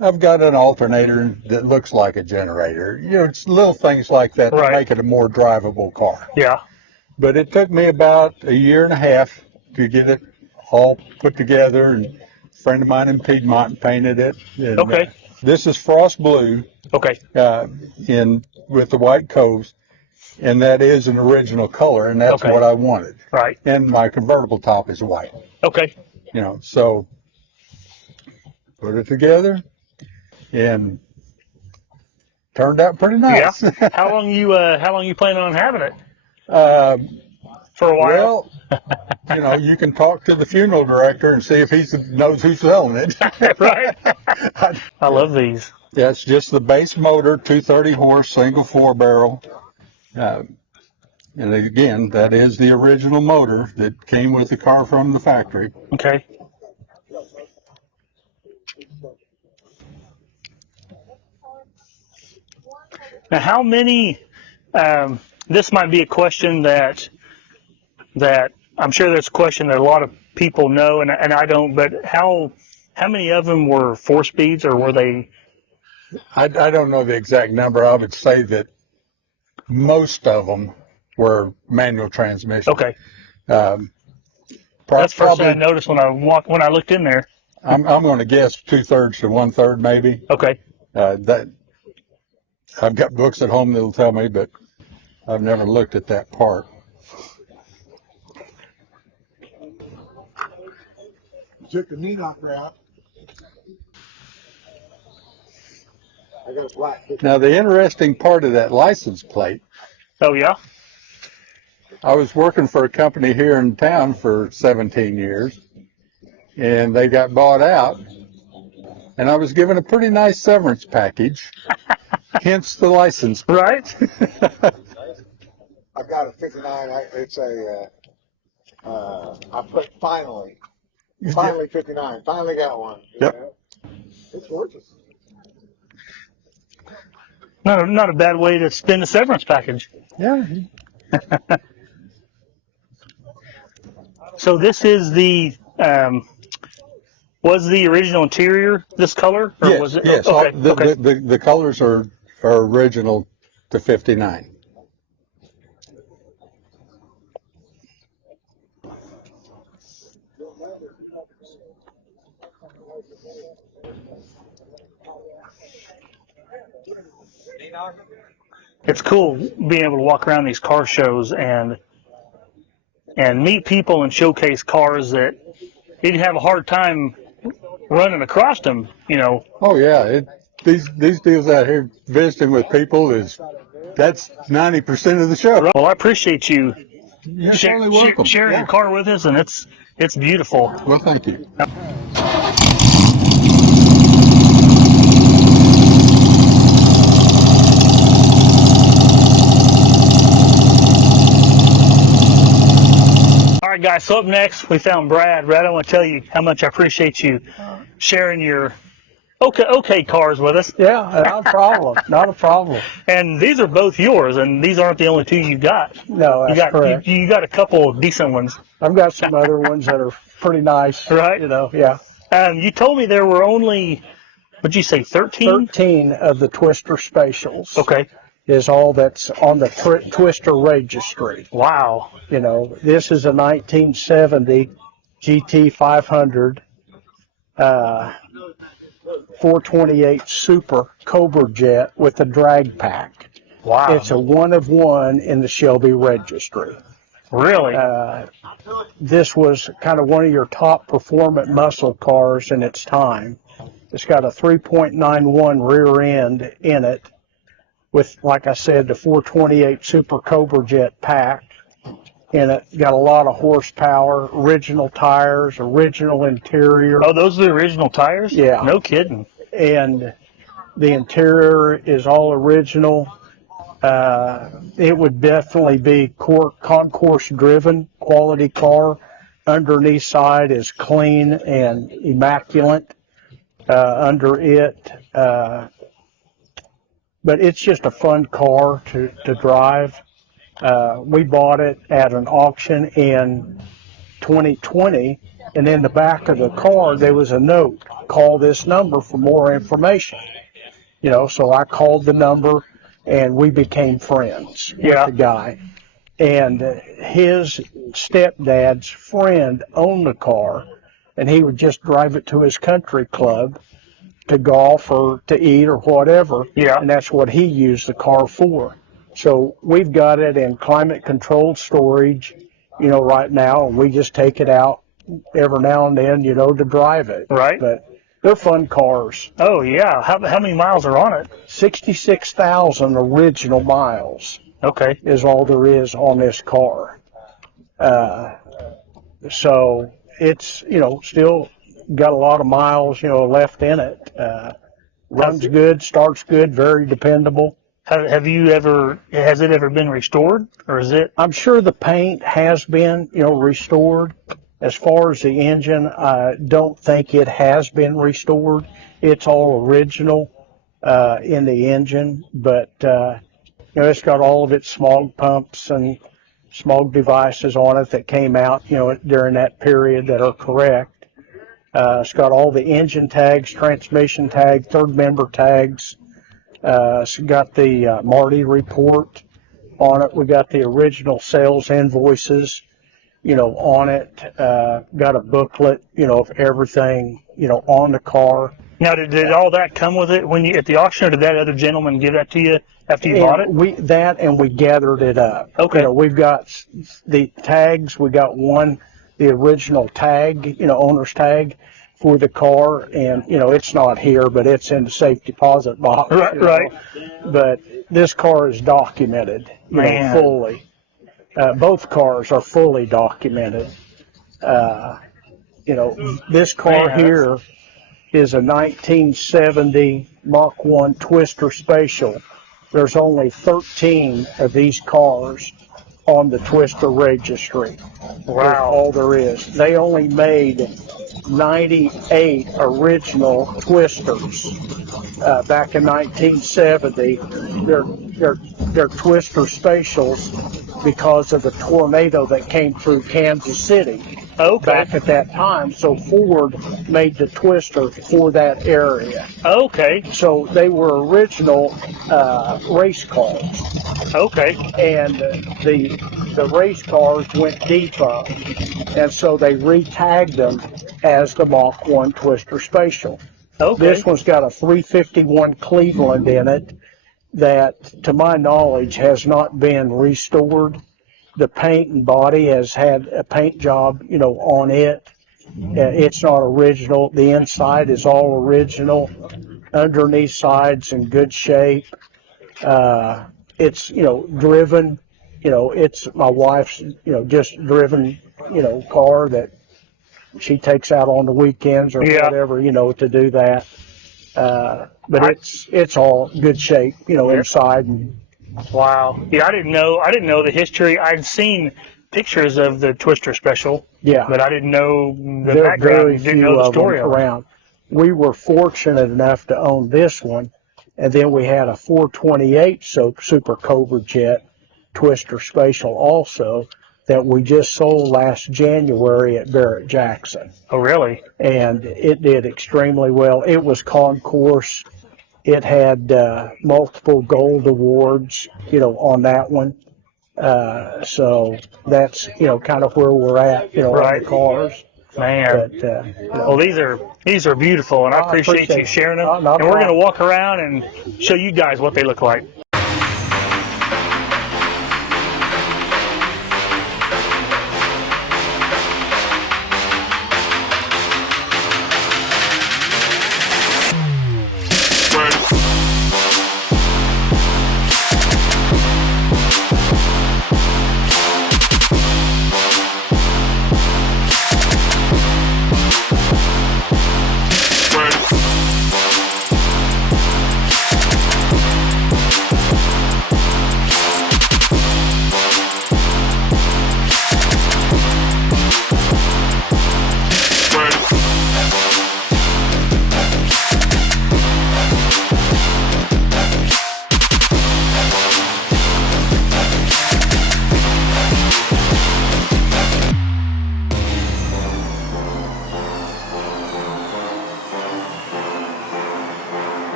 I've got an alternator that looks like a generator. It's little things like that to Right. make it a more drivable car. Yeah. But it took me about a year and a half to get it all put together. And a friend of mine in Piedmont painted it. And, Okay. This is frost blue Okay. with the white coves, and that is an original color, and that's Okay. what I wanted. Right. And my convertible top is white. Okay. So put it together, and turned out pretty nice. Yeah. How long you planning on having it? For a Well, while. you can talk to the funeral director and see if he knows who's selling it. Right. I love these. Yeah, it's just the base motor, 230 horse, single 4-barrel. And again, that is the original motor that came with the car from the factory. Okay. Now, how many? This might be a question that I'm sure there's a question that a lot of people know, and I don't. But how many of them were 4-speeds, or were they? I don't know the exact number. I would say that most of them were manual transmission. Okay. That's the first thing I noticed when I looked in there. I'm going to guess 2/3 to 1/3 maybe. Okay. That I've got books at home that'll tell me, but I've never looked at that part. Took the knee knocker out. I got a black. Now the interesting part of that license plate, Oh yeah. I was working for a company here in town for 17 years, and they got bought out, and I was given a pretty nice severance package, hence the license plate. Right. I've got a 59. It's a. I put finally 59. Finally got one. Yep. It's gorgeous. Not a bad way to spend a severance package. Yeah. So this is was the original interior this color? Or Yes, was it? yes. Okay. Okay. The colors are original to 59. It's cool being able to walk around these car shows and meet people and showcase cars that you didn't have a hard time running across them, you know. Oh yeah, these deals out here visiting with people that's 90% of the show. Well, I appreciate you You're totally welcome. sharing Yeah. your car with us, and it's beautiful. Well, thank you. All right, guys, so up next, we found Brad. Brad, I want to tell you how much I appreciate you sharing your okay cars with us. Yeah, not a problem. Not a problem. And these are both yours, and these aren't the only two you got. No, that's correct. You got a couple of decent ones. I've got some other ones that are pretty nice. Right. You know, yeah. You told me there were only, what'd you say, 13? 13 of the Twister Spatials. Okay. Is all that's on the Twister registry. Wow. You know, this is a 1970 GT 500 428 Super Cobra Jet with a drag pack. Wow. It's a one of one in the Shelby registry. Really? This was kind of one of your top performant muscle cars in its time. It's got a 3.91 rear end in it with, like I said, the 428 Super Cobra Jet pack in it. Got a lot of horsepower, original tires, original interior. Oh, those are the original tires? Yeah. No kidding. And the interior is all original. It would definitely be concourse driven, quality car. Underneath side is clean and immaculate under it. But it's just a fun car to drive. We bought it at an auction in 2020, and in the back of the car there was a note, call this number for more information. You know, so I called the number and we became friends with the guy. And his stepdad's friend owned the car, and he would just drive it to his country club to golf or to eat or whatever. Yeah. And that's what he used the car for. So we've got it in climate controlled storage, you know, right now, and we just take it out every now and then, you know, to drive it. Right. But they're fun cars. Oh, yeah. How many miles are on it? 66,000 original miles. Okay. Is all there is on this car. So it's, you know, still got a lot of miles, you know, left in it. Runs good, starts good, very dependable. Has it ever been restored, or is it? I'm sure the paint has been, you know, restored. As far as the engine, I don't think it has been restored. It's all original in the engine, but you know, it's got all of its smog pumps and smog devices on it that came out, you know, during that period that are correct. It's got all the engine tags, transmission tag, third member tags. It's got the Marty report on it. We got the original sales invoices, you know, on it. Got a booklet, you know, of everything, you know, on the car. Now, did all that come with it when you at the auction, or did that other gentleman give that to you after you bought it? We gathered it up. Okay. You know, we've got the tags. We got the original tag, you know, owner's tag for the car, and you know, it's not here, but it's in the safe deposit box. Right, right. But this car is documented, you know, fully. Both cars are fully documented. You know, this car here is a 1970 Mark I Twister Spatial. There's only 13 of these cars on the Twister registry. Wow. That's all there is. They only made 98 original Twisters back in 1970. They're Twister Spatials because of the tornado that came through Kansas City. Okay. Back at that time, so Ford made the Twister for that area. Okay. So they were original race cars. Okay. And the the race cars went defunct, and so they re-tagged them as the Mach 1 Twister Special. Okay. This one's got a 351 Cleveland in it that, to my knowledge, has not been restored. The paint and body has had a paint job, on it. It's not original. The inside is all original. Underneath side's in good shape. It's, driven. It's my wife's, just driven, car that she takes out on the weekends or whatever, to do that. But it's all good shape, inside. And wow. Yeah, I didn't know the history. I'd seen pictures of the Twister Special. Yeah. But I didn't know the there are background. very Didn't few know the of them story of it. around. We were fortunate enough to own this one, and then we had a 428 Super Cobra Jet Twister Special also that we just sold last January at Barrett Jackson. Oh, really? And it did extremely well. It was concourse. It had multiple gold awards, on that one. So that's, kind of where we're at, Right. on the cars. Man. But, well, these are beautiful, and I appreciate you sharing them. Not and we're going to walk around and show you guys what they look like.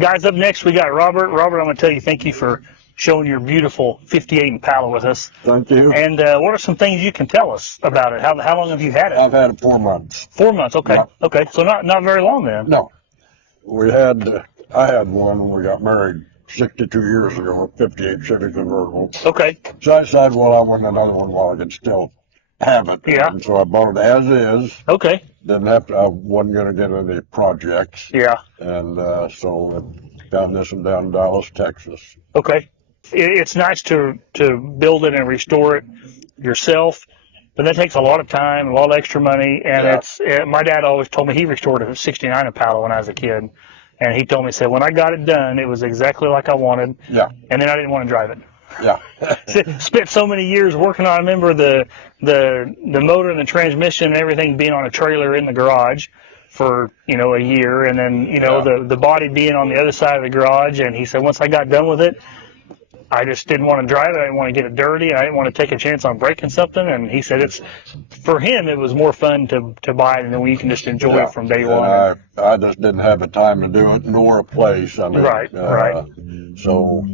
Guys, up next we got Robert. Robert, I'm going to tell you thank you for showing your beautiful 58 Impala with us. Thank you. And what are some things you can tell us about it? How long have you had it? I've had it 4 months. 4 months, okay. Yeah. Okay, so not very long then. No. I had one when we got married 62 years ago, a 58 Chevy convertible. Okay. So I decided, well, I want another one while I can still have it. Yeah. And so I bought it as is. Okay. Didn't have to. I wasn't going to get any projects. Yeah. And so I found this one down in Dallas, Texas. Okay. It's nice to build it and restore it yourself, but that takes a lot of time, a lot of extra money, and my dad always told me he restored a 69 Impala when I was a kid, and he told me, said, when I got it done, it was exactly like I wanted, and then I didn't want to drive it. Yeah. Spent so many years working on, I remember the motor and the transmission and everything being on a trailer in the garage for, a year, and then, the body being on the other side of the garage, and he said, once I got done with it, I just didn't want to drive it. I didn't want to get it dirty. I didn't want to take a chance on breaking something. And he said for him, it was more fun to buy it, and then you can just enjoy it from day one. I just didn't have the time to do it, nor a place. I mean, right. So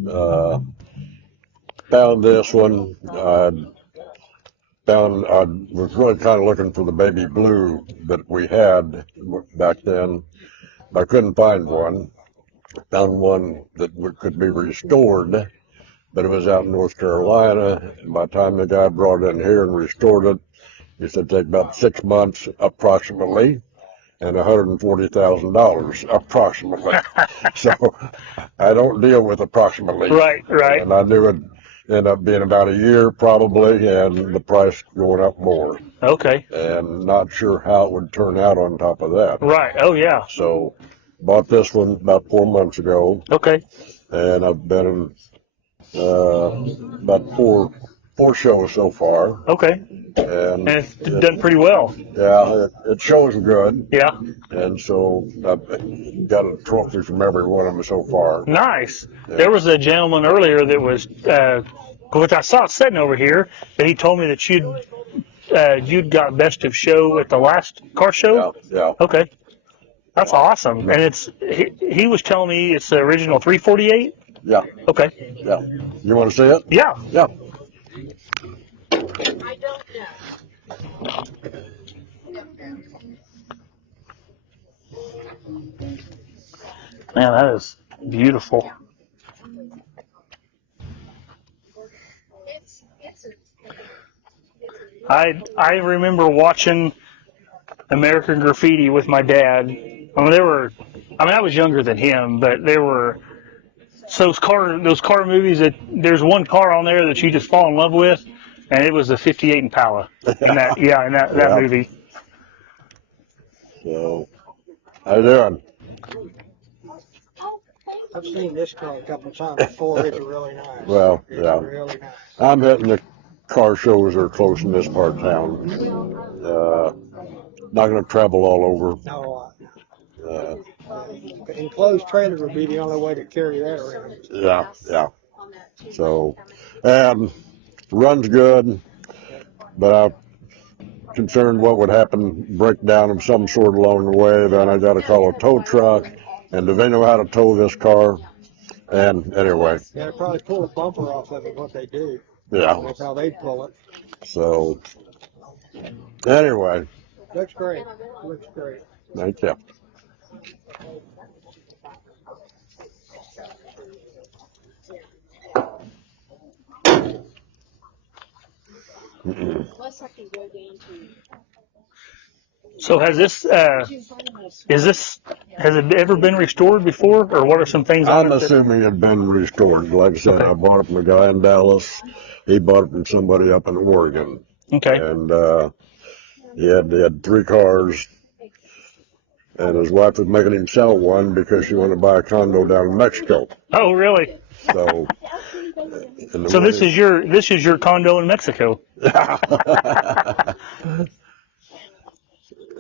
found this one. I was really kind of looking for the baby blue that we had back then. I couldn't find one. Found one that could be restored, but it was out in North Carolina. By the time the guy brought it in here and restored it, he said it'd take about 6 months approximately, and $140,000 approximately. So I don't deal with approximately. Right. And I knew it ended up being about a year probably, and the price going up more. Okay. And not sure how it would turn out on top of that. Right. Oh, yeah. So bought this one about 4 months ago. Okay. And I've been in about four shows so far. Okay. And it's done pretty well. Yeah, it shows good. Yeah. And so I've got a trophy from every one of them so far. Nice. Yeah. There was a gentleman earlier that was, which I saw sitting over here, that he told me that you'd got best of show at the last car show. Yeah. Okay. That's awesome. And he was telling me it's the original 348. Yeah. Okay. Yeah. You want to see it? Yeah. Yeah. I don't know. Man, that is beautiful. I remember watching American Graffiti with my dad. I was younger than him, but there were those car movies that there's one car on there that you just fall in love with, and it was a 58 Impala in that movie. So, how you doing? I've seen this car a couple of times before. It's really nice. Well, yeah. Really nice. I'm hitting the car shows that are close in this part of town. Not going to travel all over. No. Enclosed trailers would be the only way to carry that around. Yeah. So, runs good, but I'm concerned what would happen, breakdown of some sort along the way. Then I got to call a tow truck, and do they know how to tow this car? And anyway. Yeah, they probably pull a bumper off of it, what they do. Yeah. That's how they pull it. So, anyway. Looks great. Looks great. Thank you. So has it ever been restored before, or what are some things? I'm assuming it had been restored. Like I said, I bought it from a guy in Dallas. He bought it from somebody up in Oregon. Okay. And he had 3 cars, and his wife was making him sell one because she wanted to buy a condo down in Mexico. Oh, really? So. So this is your condo in Mexico.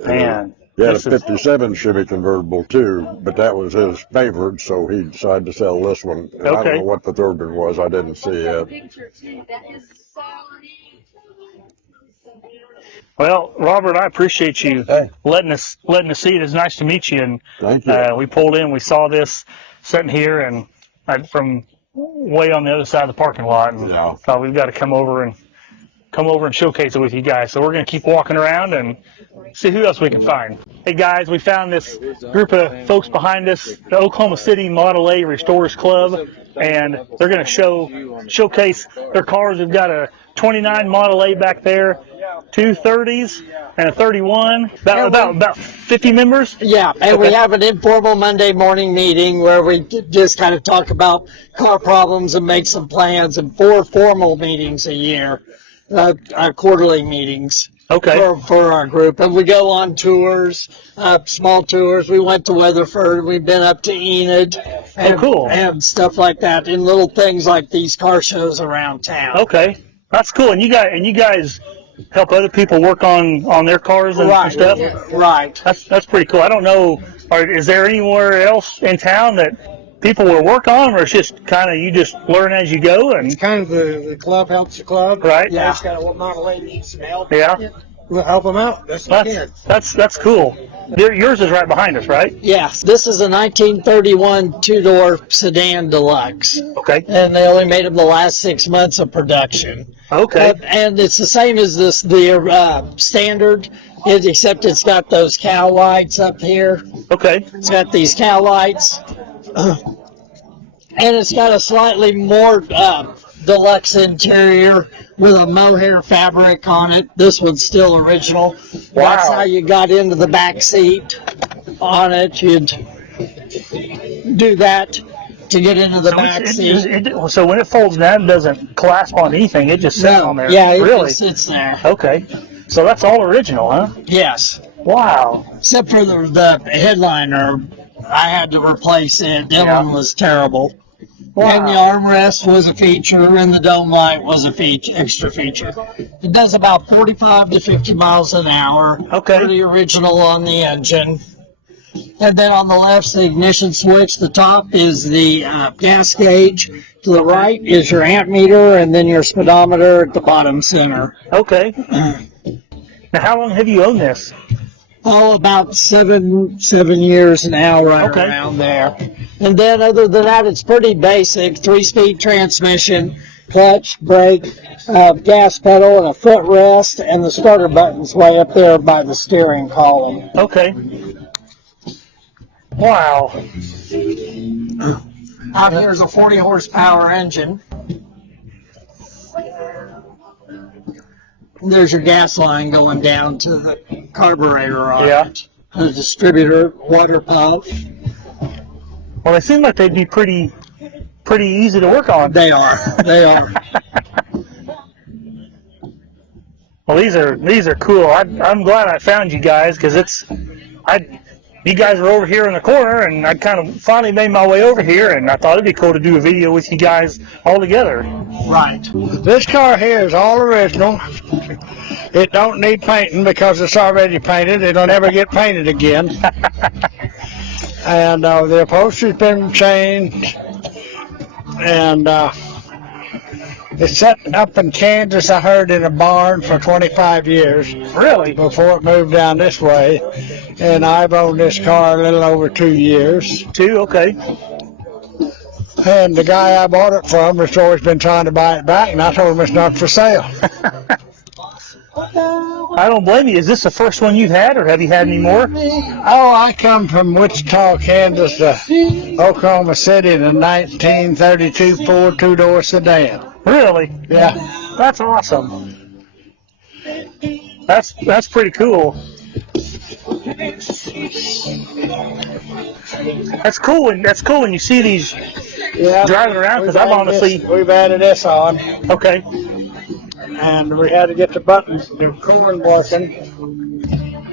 Man. He had a 57 Chevy convertible too, but that was his favorite, so he decided to sell this one. And I don't know what the third one was. I didn't see it. Well, Robert, I appreciate you letting us see it. It's nice to meet you. And thank you. We pulled in, we saw this sitting here, and from way on the other side of the parking lot, and thought we've got to come over and showcase it with you guys. So we're going to keep walking around and see who else we can find. Hey guys, we found this group of folks behind us, the Oklahoma City Model A Restorers Club, and they're going to showcase their cars. We've got a 29 Model A back there, two 30s, and a 31. About 50 members. Yeah, and we Okay. have an informal Monday morning meeting where we just kind of talk about car problems and make some plans, and 4 formal meetings a year, quarterly meetings. Okay. For our group, and we go on tours, small tours. We went to Weatherford. We've been up to Enid, and, cool. and stuff like that, and little things like these car shows around town. Okay, that's cool. And you guys help other people work on their cars and Right, stuff. right. That's pretty cool. I don't know. Is there anywhere else in town that people will work on, or it's just kind of you just learn as you go? And It's kind of the club helps the club. Right. Yeah. It's got a Model A needs some help. Yeah. We'll help them out. That's cool. Yours is right behind us, right? Yes, this is a 1931 two-door sedan deluxe. Okay. And they only made them the last 6 months of production. Okay. And it's the same as the standard, except it's got those cow lights up here. Okay. It's got these cow lights. And it's got a slightly more deluxe interior with a mohair fabric on it. This one's still original. Wow. That's how you got into the back seat on it. You'd do that to get into the back seat. So when it folds down, it doesn't clasp on anything. It just sits on there. Yeah, it really just sits there. Okay. So that's all original, huh? Yes. Wow. Except for the headliner, I had to replace it. That one was terrible. Wow. And the armrest was a feature, and the dome light was a extra feature. It does about 45 to 50 miles an hour. Okay. Pretty original on the engine. And then on the left's the ignition switch. The top is the gas gauge. To the right is your amp meter, and then your speedometer at the bottom center. Okay. Now, how long have you owned this? Oh, about seven years now, right around there. And then other than that, it's pretty basic. 3-speed transmission, clutch, brake, gas pedal, and a footrest, and the starter button's way up there by the steering column. Okay. Wow. Out here's a 40 horsepower engine. There's your gas line going down to the carburetor on it. The distributor, water pump. Well, they seem like they'd be pretty easy to work on. They are. They are. Well, these are cool. I'm glad I found you guys because you guys were over here in the corner, and I kind of finally made my way over here, and I thought it'd be cool to do a video with you guys all together. Right. This car here is all original. It don't need painting because it's already painted. It'll never get painted again. And the upholstery's been changed. And it's set up in Kansas, I heard, in a barn for 25 years. Really? Before it moved down this way. And I've owned this car a little over 2 years. 2, okay. And the guy I bought it from has always been trying to buy it back, and I told him it's not for sale. I don't blame you. Is this the first one you've had, or have you had any more? Oh, I come from Wichita, Kansas to Oklahoma City in a 1932 Ford two-door sedan. Really? Yeah. That's awesome. That's pretty cool. That's cool when you see these driving around, because I've honestly we've added this on. Okay. And we had to get the buttons to do cooling working.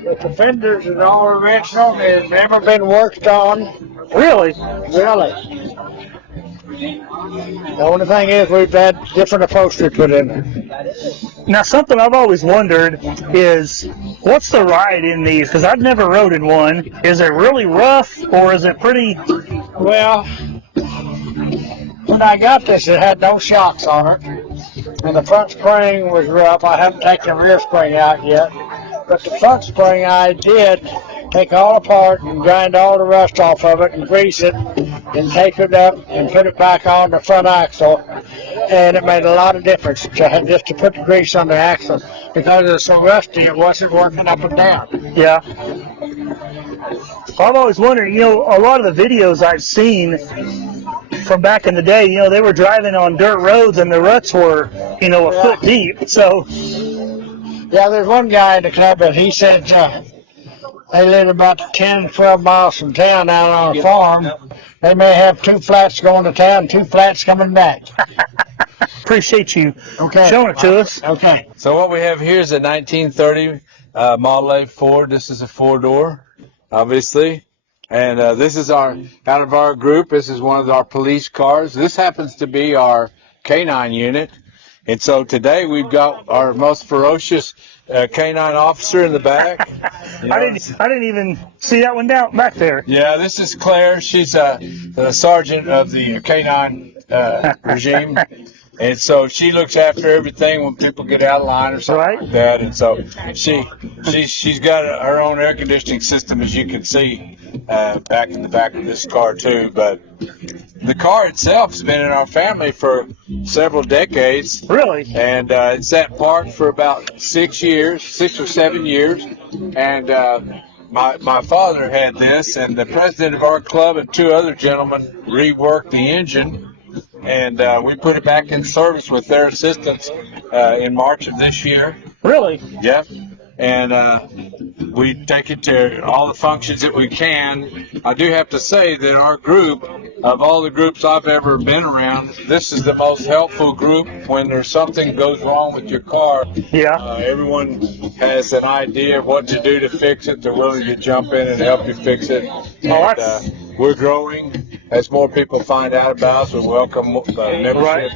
But the fenders are all original. They've never been worked on. Really? Really. The only thing is we've had different upholstery put in. Now, something I've always wondered is, what's the ride in these? Because I've never rode in one. Is it really rough, or is it pretty? Well, when I got this, it had no shocks on it. And the front spring was rough. I haven't taken the rear spring out yet. But the front spring I did take all apart and grind all the rust off of it and grease it and tape it up and put it back on the front axle. And it made a lot of difference just to put the grease on the axle because it was so rusty it wasn't working up and down. Yeah. I've always wondered, a lot of the videos I've seen from back in the day, they were driving on dirt roads and the ruts were, a foot deep. So Yeah, there's one guy in the club that he said they live about 10, 12 miles from town out on a farm. They may have 2 flats going to town, 2 flats coming back. Appreciate you Okay. showing it to us. Okay. So what we have here is a 1930 Model A Ford. This is a 4-door, obviously. And this is out of our group, this is one of our police cars. This happens to be our K-9 unit. And so today we've got our most ferocious K-9 officer in the back. I didn't even see that one down back there. Yeah, this is Claire. She's the sergeant of the K-9 regime. And so she looks after everything when people get out of line or something like that. And so she's got her own air conditioning system, as you can see, back in the back of this car too. But the car itself has been in our family for several decades. Really? And it's sat parked for about 6 or 7 years. And my father had this, and the president of our club and 2 other gentlemen reworked the engine. And we put it back in service with their assistance in March of this year. Really? Yep. And we take it to all the functions that we can. I do have to say that our group, of all the groups I've ever been around, this is the most helpful group when there's something goes wrong with your car. Yeah. Everyone has an idea of what to do to fix it. They're willing to jump in and help you fix it. And, we're growing. As more people find out about us, we welcome membership.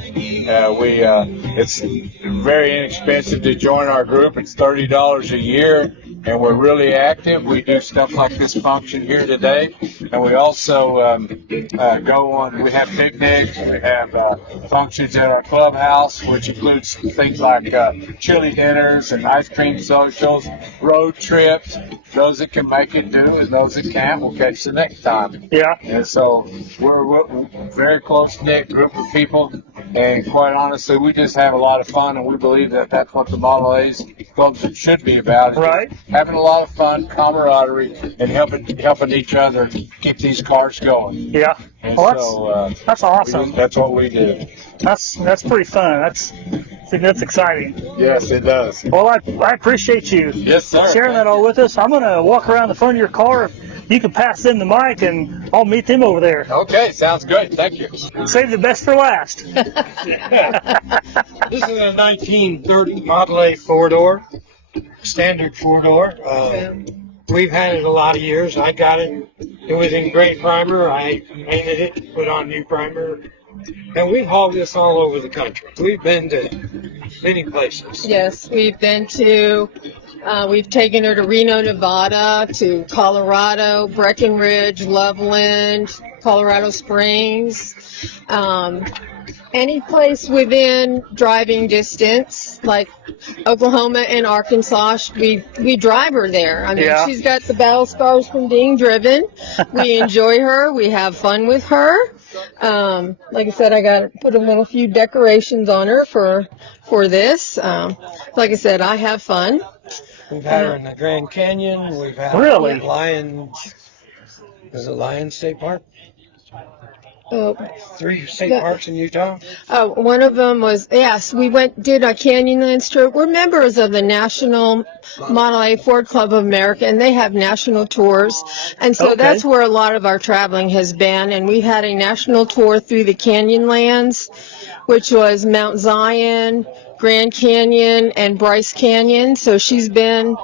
It's very inexpensive to join our group. It's $30 a year, and we're really active. We do stuff like this function here today, and we also go on. We have picnics. We have functions at our clubhouse, which includes things like chili dinners and ice cream socials, road trips. Those that can make it do, and those that can't, we'll catch the next time. Yeah. And so we're a very close-knit group of people, and quite honestly, we just have a lot of fun, and we believe that that's what the Model A's clubs should be about. Right. Having a lot of fun, camaraderie, and helping each other keep these cars going. Yeah. And well, that's awesome. That's what we do. That's pretty fun. That's exciting. Yes, it does. Well, I appreciate you sharing that all with us. I'm going to walk around the front of your car. You can pass them the mic, and I'll meet them over there. Okay, sounds good. Thank you. Save the best for last. This is a 1930 Model A 4-door, standard 4-door. We've had it a lot of years. I got it. It was in gray primer. I painted it, put on new primer. And we've hauled this all over the country. We've been to many places. Yes, we've been to, we've taken her to Reno, Nevada, to Colorado, Breckenridge, Loveland, Colorado Springs. Any place within driving distance, like Oklahoma and Arkansas, we drive her there. I mean, she's got the battle scars from being driven. We enjoy her. We have fun with her. Like I said, I got to put a few decorations on her for this. Like I said, I have fun. We've had her in the Grand Canyon. We've had her at Lion State Park? 3 state parks in Utah. Oh, one of them was, yes, we did a Canyonlands tour. We're members of the National Model A Ford Club of America, and they have national tours. And so that's where a lot of our traveling has been. And we had a national tour through the Canyonlands, which was Mount Zion, Grand Canyon, and Bryce Canyon. So she's been,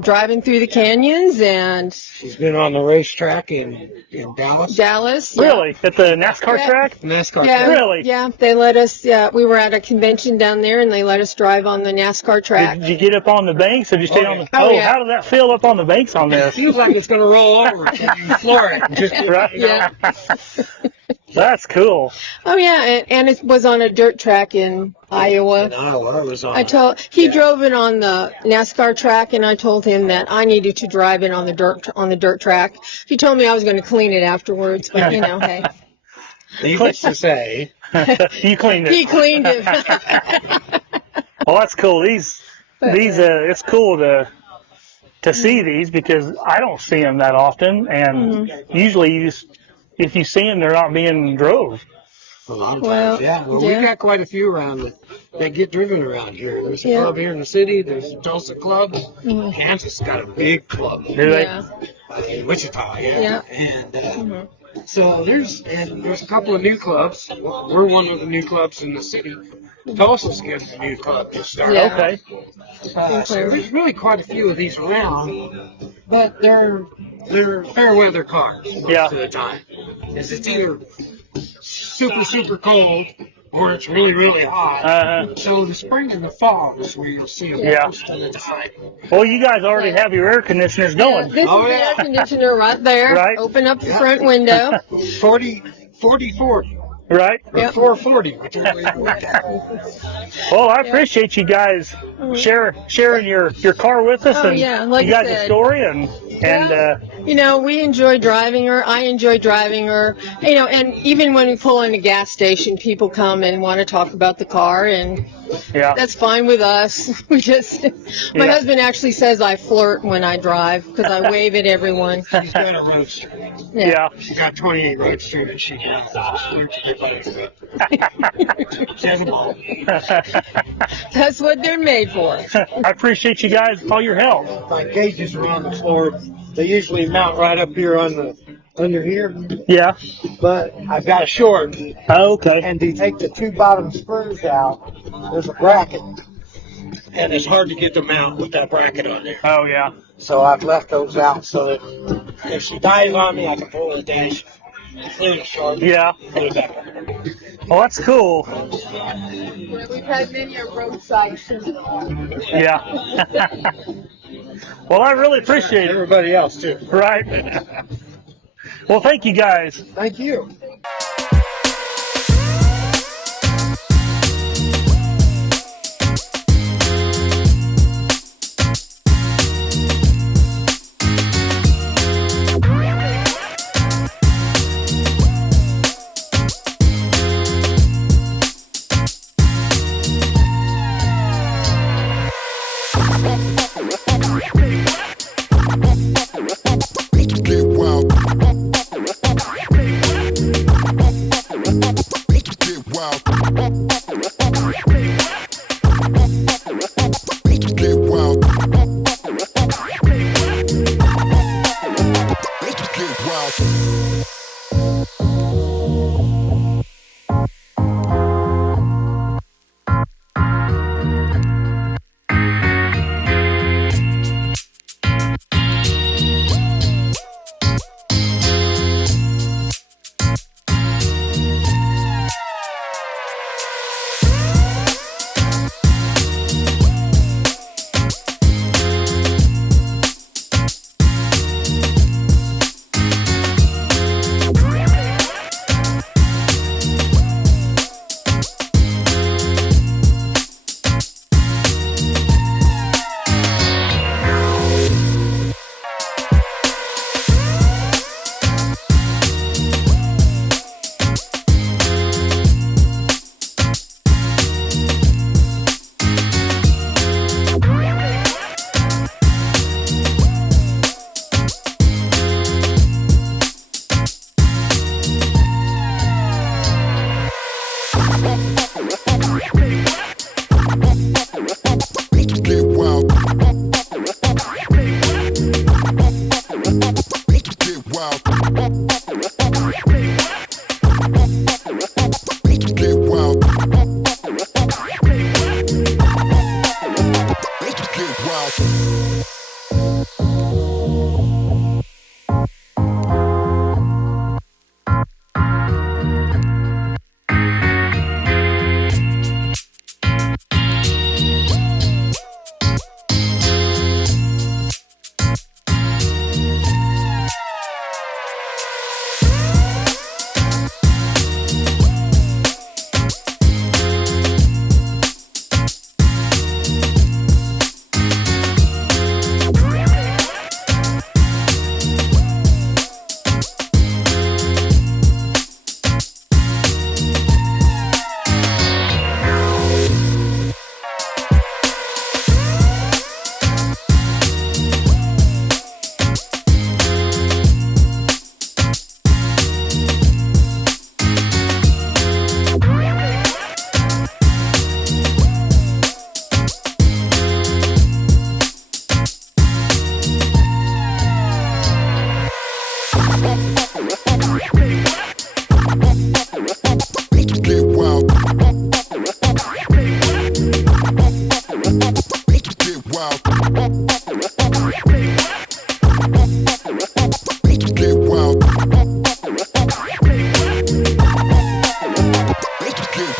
driving through the canyons, and she's been on the racetrack in Dallas. Dallas, really? At the NASCAR track? NASCAR track. Really? Yeah, they let us. Yeah, we were at a convention down there, and they let us drive on the NASCAR track. Did you get up on the banks, or did you stay on the? Oh, yeah. How did that feel up on the banks on this? It feels like it's going to roll over if you floor it. Just right. Yeah. That's cool. Oh yeah, and it was on a dirt track in Iowa. In Iowa, it was on. He drove it on the NASCAR track, and I told him that I needed to drive it on the dirt track. He told me I was going to clean it afterwards, but hey. Needless to say, you cleaned it. He cleaned it. Well, that's cool. These it's cool to see these, because I don't see them that often, and usually if you see them, they're not being drove. Well, we got quite a few around that get driven around here. There's a Yeah. club here in the city. There's a Tulsa club. Mhm. Kansas got a big club. Do they? Yeah. In Wichita, yeah. Yeah. And Mhm. so there's a couple of new clubs. We're one of the new clubs in the city. Tulsa's getting a new club just started. Yeah. Okay. So there's really quite a few of these around, but they're fair weather cars most Yeah. of the time. Is it's either super cold or it's really hot. So the spring and the fall is where you'll see them Yeah. most of the time. Well, you guys already have your air conditioners Yeah, going. this is the air conditioner right there. Right. Open up the front window. 40. Right? Yep. 440. Well, I appreciate you guys sharing your car with us, Oh, and yeah, like you I guys a said. story, and You know, we enjoy driving her. I enjoy driving her. You know, and even when we pull in a gas station, people come and want to talk about the car, and yeah, that's fine with us. We just, my Yeah. husband actually says I flirt when I drive because I wave at everyone. She's got a roadster. yeah. She got 28 Roadster and she can flirt to everybody. She has a ball. That's what they're made for. I appreciate you guys, all your help. My gauges are on the floor. They usually mount right up here under here, Yeah. but I've got a short. Oh, okay. And to take the two bottom screws out, there's a bracket. And it's hard to get them out with that bracket on there. Oh, yeah. So I've left those out so that if she dies on me, I can pull the dash, clear the short, Yeah. put it back on. Well, that's cool. Yeah, we've had many a roadside seminar. Yeah. Well, I really appreciate it. Everybody else too. Right. Well, thank you guys. Thank you.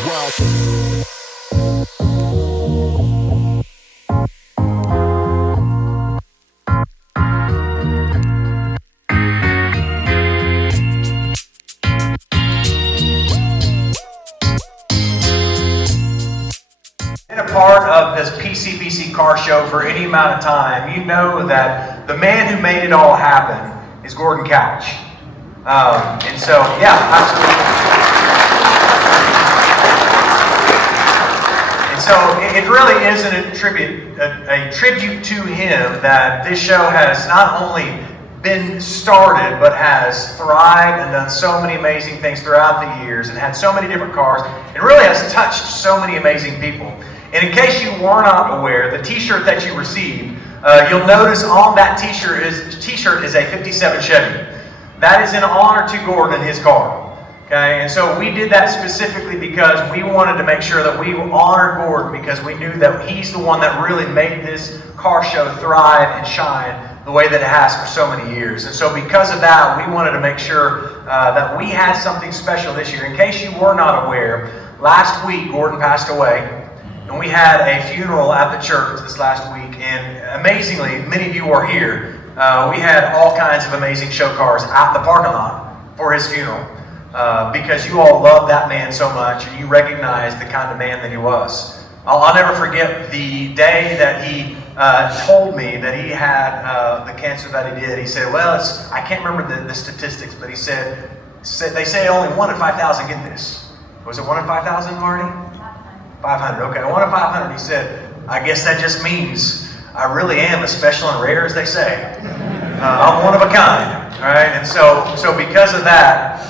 Been a part of this PCBC car show for any amount of time, you know that the man who made it all happen is Gordon Couch. And so, yeah, absolutely. And so it really isn't a tribute to him that this show has not only been started, but has thrived and done so many amazing things throughout the years and had so many different cars. It really has touched so many amazing people. And in case you were not aware, the t-shirt that you received, you'll notice on that t-shirt is a 57 Chevy. That is in honor to Gordon and his car. Okay, and so we did that specifically because we wanted to make sure that we honored Gordon, because we knew that he's the one that really made this car show thrive and shine the way that it has for so many years. And so because of that, we wanted to make sure that we had something special this year. In case you were not aware, last week Gordon passed away. And we had a funeral at the church this last week, and amazingly, many of you are here. We had all kinds of amazing show cars at the parking lot for his funeral because you all love that man so much, and you recognize the kind of man that he was. I'll never forget the day that he told me that he had the cancer that he did. He said, well, I can't remember the statistics, but he said they say only 1 in 5,000 get this. Was it 1 in 5,000, Marty? 500, okay, 1 in 500. He said, I guess that just means I really am as special and rare as they say. I'm one of a kind, all right? And so because of that,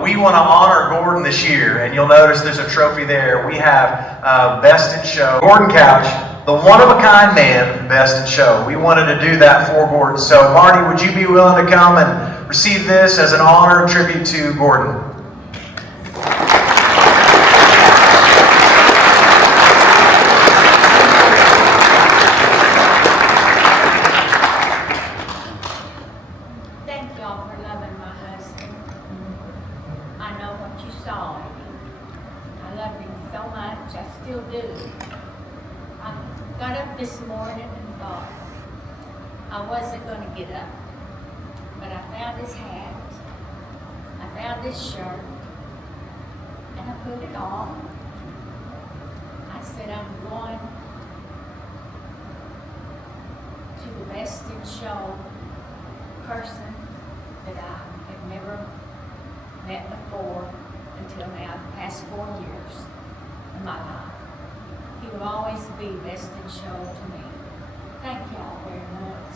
we want to honor Gordon this year, and you'll notice there's a trophy there. We have Best in Show, Gordon Couch, the one-of-a-kind man, Best in Show. We wanted to do that for Gordon. So, Marty, would you be willing to come and receive this as an honor and tribute to Gordon? Got up this morning and thought I wasn't going to get up, but I found his hat, I found his shirt, and I put it on. I said, I'm going to the Best in Show person that I have never met before until now, the past 4 years of my life. He will always be Best in Show to me. Thank y'all very much.